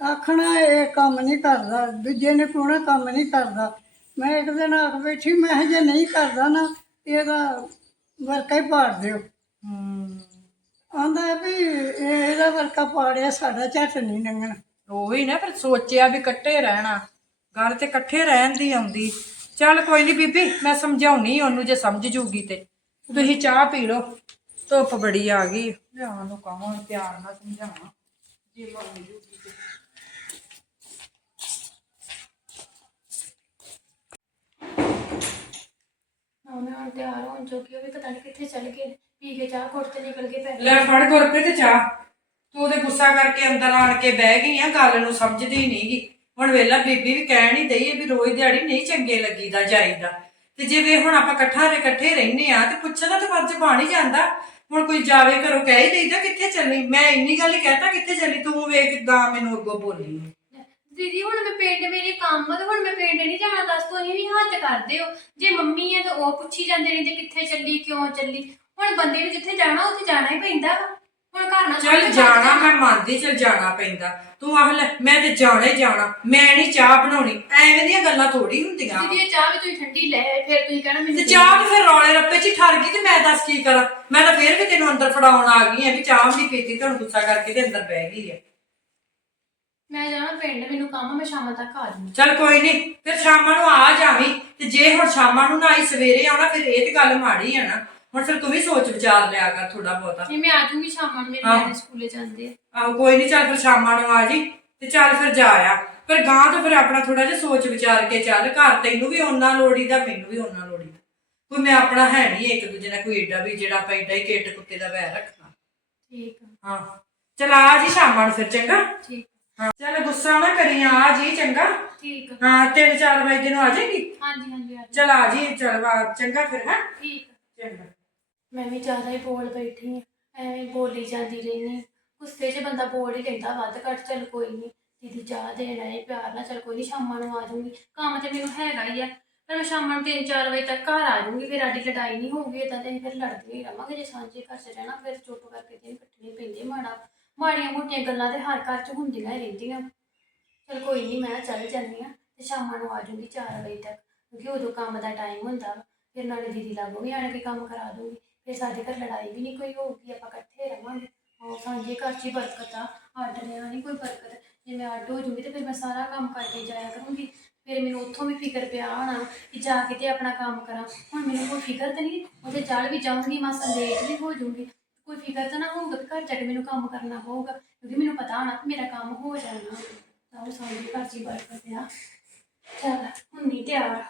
ਆਖਣਾ ਇਹ ਕੰਮ ਨਹੀਂ ਕਰਦਾ ਦੂਜੇ ਨੇ ਕੋਣਾ ਕੰਮ ਨਹੀਂ ਕਰਦਾ। ਮੈਂ ਇੱਕ ਦਿਨ ਆਖ ਬੈਠੀ ਮੈਂ ਕਿਹਾ ਜੇ ਨਹੀਂ ਕਰਦਾ ਨਾ ਇਹਦਾ ਵਰਕਾ ਹੀ ਪਾੜ ਦਿਓ। ਹੂੰ। ਆਂਦਾ ਵੀ ਇਹ- ਇਹਦਾ ਵਰਕਾ ਪਾੜਿਆ ਸਾਡਾ ਝੱਟ ਨਹੀਂ ਲੰਘਣਾ। ਉਹੀ ਨਾ ਫਿਰ ਸੋਚਿਆ ਵੀ ਇਕੱਠੇ ਰਹਿਣਾ। ਗੱਲ ਤੇ ਇਕੱਠੇ ਰਹਿਣ ਦੀ ਆਉਂਦੀ। ਚੱਲ ਕੋਈ ਨਹੀਂ ਬੀਬੀ ਮੈਂ ਸਮਝਾਉਣੀ ਉਹਨੂੰ ਜੇ ਸਮਝ ਜੂਗੀ ਤੇ। ਤੁਸੀਂ ਚਾਹ ਪੀ ਲਓ ਧੁੱਪ ਬੜੀ ਆ ਗਈ। ਧਿਆਨ ਨੂੰ ਕਹਾਂ ਪਿਆਰ ਨਾਲ ਸਮਝਾਵਾਂ। ਜੇ ਮੰਨ ਜੂਗੀ ਤੇ। ਹਾਂ ਹੁਣ ਤਿਆਰ ਹੋਣ ਜੋਗੀ ਉਹ ਵੀ ਪਤਾ ਨਹੀਂ ਕਿੱਥੇ ਚਲ ਗਏ ਪੀ ਕੇ ਚਾਹ, ਘੁੱਟ ਤੇ ਨਿਕਲ ਗਏ ਪਹਿਲੇ ਲੈ ਫੜ ਗੁਰਪ੍ਰੀਤ ਚਾਹ। ਤੂੰ ਉਹਦੇ ਗੁੱਸਾ ਕਰਕੇ ਅੰਦਰ ਆਣ ਕੇ ਬਹਿ ਗਈ ਆ, ਗੱਲ ਨੂੰ ਸਮਝਦੀ ਨਹੀਂਗੀ। ਹੁਣ ਵੇਲਾ ਬੀਬੀ ਵੀ ਕਹਿਣ ਹੀ ਦਈ ਵੀ ਰੋਜ਼ ਦਿਹਾੜੀ ਨਹੀਂ ਚੰਗੇ ਲੱਗੀਦਾ, ਜਾਈਦਾ। ਤੇ ਜੇ ਵੇ ਹੁਣ ਆਪਾਂ ਇਕੱਠਾ ਰੇ ਇਕੱਠੇ ਰਹਿੰਦੇ ਆ, ਤੇ ਪੁੱਛਣਾ ਤਾਂ ਫਰਜ਼ ਬਣ ਹੀ ਜਾਂਦਾ। ਹੁਣ ਕੋਈ ਜਾਵੇ ਘਰੋਂ ਕਹਿ ਹੀ ਦੇਈਦਾ ਕਿੱਥੇ ਚੱਲੀ। ਮੈਂ ਇੰਨੀ ਗੱਲ ਹੀ ਕਹਤਾ, ਕਿੱਥੇ ਚੱਲੀ? ਤੂੰ ਵੇਖ ਕਿਦਾਂ ਮੈਨੂੰ ਅੱਗੋਂ ਬੋਲੀ। ਦੀਦੀ ਹੁਣ ਮੈਂ ਪਿੰਡ ਮੇਰੇ ਕੰਮ ਆ ਤੇ ਹੁਣ ਮੈਂ ਪਿੰਡ ਨਹੀਂ ਜਾਣਾ ਦੱਸ ਤੁਸੀਂ ਵੀ ਹੱਥ ਕਰਦੇ ਹੋ। ਜੇ ਮੰਮੀ ਹੈ ਤਾਂ ਉਹ ਪੁੱਛੀ ਜਾਂਦੇ ਨੇ ਤੇ ਕਿੱਥੇ ਚੱਲੀ ਕਿਉਂ ਚੱਲੀ। ਹੁਣ ਬੰਦੇ ਨੂੰ ਜਿੱਥੇ ਜਾਣਾ ਉੱਥੇ ਜਾਣਾ ਹੀ ਪੈਂਦਾ ਵਾ। ਹੁਣ ਘਰ ਨਾਲ ਚੱਲ ਜਾਣਾ ਮੈਂ ਮੰਨਦੀ ਚੱਲ ਜਾਣਾ ਪੈਂਦਾ। ਤੂੰ ਆਖ ਲੈ ਮੈਂ ਤੇ ਜਾਣਾ ਹੀ ਜਾਣਾ ਮੈਂ ਨਹੀਂ ਚਾਹ ਬਣਾਉਣੀ। ਐਵੇਂ ਦੀਆਂ ਗੱਲਾਂ ਥੋੜੀ ਹੁੰਦੀਆਂ। ਦੀਦੀ ਇਹ ਚਾਹ ਵੀ ਤੁਸੀਂ ਠੰਡੀ ਲੈ ਆਏ, ਫਿਰ ਤੁਸੀਂ ਕਹਿਣਾ ਤੇ ਮੈਨੂੰ ਚਾਹ ਤੇ ਫਿਰ ਰੌਲੇ ਰੱਪੇ ਚ ਹੀ ਠਰ ਗਈ ਤੇ ਮੈਂ ਦੱਸ ਕੀ ਕਰਾਂ? ਮੈਂ ਤਾਂ ਫੇਰ ਵੀ ਤੈਨੂੰ ਅੰਦਰ ਫੜਾਉਣ ਆ ਗਈ ਆ ਵੀ ਚਾਹ ਨਹੀਂ ਪੀਤੀ ਤੇ ਹੁਣ ਗੁੱਸਾ ਕਰਕੇ ਤੇ ਅੰਦਰ ਬਹਿ ਗਈ ਆ। ਮੈਂ ਜਾਣਾ ਪਿੰਡ ਮੈਨੂੰ ਕੰਮ ਆ, ਮੈਂ ਸ਼ਾਮਾਂ ਤੱਕ ਆ ਜਾਊਂਗੀ। ਚੱਲ ਕੋਈ ਨਹੀਂ ਫਿਰ ਸ਼ਾਮਾਂ ਨੂੰ ਆ ਜਾਵੀਂ ਤੇ ਜੇ ਹੁਣ ਸ਼ਾਮਾਂ ਨੂੰ ਨਾ ਆਈ ਸਵੇਰੇ ਆਉਣਾ ਫਿਰ ਇਹ ਤੇ ਗੱਲ ਮਾੜੀ ਆ ਨਾ। ਹੁਣ ਫਿਰ ਤੂੰ ਵੀ ਸੋਚ ਵਿਚਾਰ ਲਿਆ ਕਰ ਥੋੜਾ ਬਹੁਤਾ। ਨਹੀਂ ਮੈਂ ਆ ਜਾਊਂਗੀ ਸ਼ਾਮਾਂ ਨੂੰ ਮੇਰੇ ਹਾਂ। ਨਿਆਣੇ ਸਕੂਲੇ ਜਾਂਦੇ ਆ। ਆਹੋ ਕੋਈ ਨਹੀਂ ਚੱਲ ਫਿਰ ਸ਼ਾਮਾਂ ਨੂੰ ਆ ਜੀ ਤੇ ਚੱਲ ਫਿਰ ਜਾ ਆ। ਪਰ ਗਾਂ ਤੋਂ ਫਿਰ ਆਪਣਾ ਥੋੜਾ ਜਿਹਾ ਸੋਚ ਵਿਚਾਰ ਕੇ ਚੱਲ ਘਰ ਤੈਨੂੰ ਵੀ ਓਨਾ ਲੋੜੀਦਾ ਮੈਨੂੰ ਵੀ ਓਨਾ ਲੋੜੀਦਾ। ਕੋਈ ਮੈਂ ਆਪਣਾ ਹੈ ਨਹੀਂ ਇੱਕ ਦੂਜੇ ਨਾਲ ਕੋਈ ਏਡਾ ਵੀ ਜਿਹੜਾ ਆਪਾਂ ਏਡਾ ਹੀ ਕਿੱਟ ਕੁੱਤੇ ਦਾ ਵੈਰ ਰੱਖਣਾ। ਠੀਕ ਆ। ਹਾਂ। ਚਲ ਆ ਜੀ ਸ਼ਾਮਾਂ ਨੂੰ ਫਿਰ ਚੰਗਾ। ਠੀਕ ਹਾਂ। ਚੱਲ ਗੁੱਸਾ ਨਾ ਕਰੀ ਆ ਜੀ ਚੰਗਾ। ਠੀਕ। ਹਾਂ 3-4 ਵਜੇ ਨੂੰ ਆ ਜਾਏਗੀ? ਹਾਂਜੀ ਹਾਂਜੀ ਆ ਜਾਊਂ। ਚਲ ਆ ਜੀ ਚਲ ਵਾ- ਚੰਗਾ ਫਿਰ ਹੈ? ਠੀਕ। ਆ ਚੰਗਾ। ਮੈਂ ਵੀ ਜ਼ਿਆਦਾ ਹੀ ਬੋਲ ਬੈਠੀ ਆ ਐਵੇਂ ਬੋਲੀ ਜਾਂਦੀ ਰਹਿੰਦੀ ਗੁੱਸੇ 'ਚ ਬੰਦਾ ਬੋਲ ਹੀ ਲੈਂਦਾ ਵੱਧ ਘੱਟ ਚੱਲ ਕੋਈ ਨਹੀਂ ਦੀਦੀ ਚਾਹ ਦੇਣ ਆਏ ਪਿਆਰ ਨਾਲ ਚੱਲ ਕੋਈ ਨਹੀਂ ਸ਼ਾਮਾਂ ਨੂੰ ਆ ਜਾਊਂਗੀ। ਕੰਮ ਤੇ ਮੈਨੂੰ ਹੈਗਾ ਹੀ ਆ। ਪਰ ਮੈਂ ਸ਼ਾਮਾਂ ਨੂੰ 3-4 ਵਜੇ ਤੱਕ ਘਰ ਆ ਜਾਊਂਗੀ ਫਿਰ ਸਾਡੀ ਲੜਾਈ ਨਹੀਂ ਹੋਊਗੀ ਇਦਾਂ ਤੇ ਅਸੀਂ ਫਿਰ ਲੜਦੇ ਹੀ ਰਵਾਂਗੇ ਜੇ ਸਾਂਝੇ ਘਰ 'ਚ ਰਹਿਣਾ ਫਿਰ ਚੁੱਪ ਕਰਕੇ ਦਿਨ ਕੱਟਣੇ ਪੈਂਦੇ ਮਾੜਾ। ਮਾੜੀਆਂ ਮੋਟੀਆਂ ਗੱਲਾਂ ਤੇ ਹਰ ਘਰ 'ਚ ਹੁੰਦੀਆਂ ਹੀ ਰਹਿੰਦੀਆਂ। ਚਲ ਕੋਈ ਨਹੀਂ ਮੈਂ ਚੱਲ ਜਾਂਦੀ ਆ ਤੇ ਸ਼ਾਮਾਂ ਨੂੰ ਆ ਜਾਊਂਗੀ 4 ਵਜੇ ਤੱਕ, ਕਿਉਂਕਿ ਉਦੋਂ ਕੰਮ ਦਾ ਟਾਈਮ ਹੁੰਦਾ ਵਾ। ਫਿਰ ਨਾਲੇ ਦੀਦੀ ਲਾਗੋ ਵੀ ਆਣ ਕੇ ਕੰਮ ਕਰਾ ਦੂੰਗੀ। ਫਿਰ ਸਾਡੇ ਘਰ ਲੜਾਈ ਵੀ ਨਹੀਂ ਕੋਈ ਹੋਊਗੀ ਆਪਾਂ ਇਕੱਠੇ ਰਵਾਂਗੇ। ਉਹ ਸਾਂਝੇ ਘਰ 'ਚ ਹੀ ਬਰਕਤ ਆ, ਅੱਡ ਰਿਹਾ ਨਹੀਂ ਕੋਈ ਬਰਕਤ। ਜੇ ਮੈਂ ਅੱਡ ਹੋ ਜਾਊਂਗੀ ਤੇ ਫਿਰ ਮੈਂ ਸਾਰਾ ਕੰਮ ਕਰਕੇ ਜਾਇਆ ਕਰੂੰਗੀ। ਫਿਰ ਮੈਨੂੰ ਉੱਥੋਂ ਵੀ ਫਿਕਰ ਪਿਆ ਹੋਣਾ ਕਿ ਜਾ ਕੇ ਤੇ ਆਪਣਾ ਕੰਮ ਕਰਾਂ। ਹੁਣ ਮੈਨੂੰ ਕੋਈ ਫਿਕਰ ਤਾਂ ਨਹੀਂ ਉਹਦੇ ਚੱਲ ਵੀ ਜਾਊਂਗੀ ਮਾਸਾ ਲੇਟ ਵੀ ਹੋ ਜੂੰਗੀ ਕੋਈ ਫਿਕਰ ਤਾਂ ਨਾ ਹੋਊਗਾ ਕਿ ਘਰ ਜਾ ਕੇ ਮੈਨੂੰ ਕੰਮ ਕਰਨਾ ਹੋਊਗਾ, ਕਿਉਂਕਿ ਮੈਨੂੰ ਪਤਾ ਹੋਣਾ ਕਿ ਮੇਰਾ ਕੰਮ ਹੋ ਜਾਣਾ। ਤਾਂ ਉਹ ਸਾਂਝੇ ਘਰ 'ਚ ਹੀ ਬਰਕਤ ਆ। ਚੱਲ, ਹੁਣ ਨਹੀਂ ਤਿਆਰ।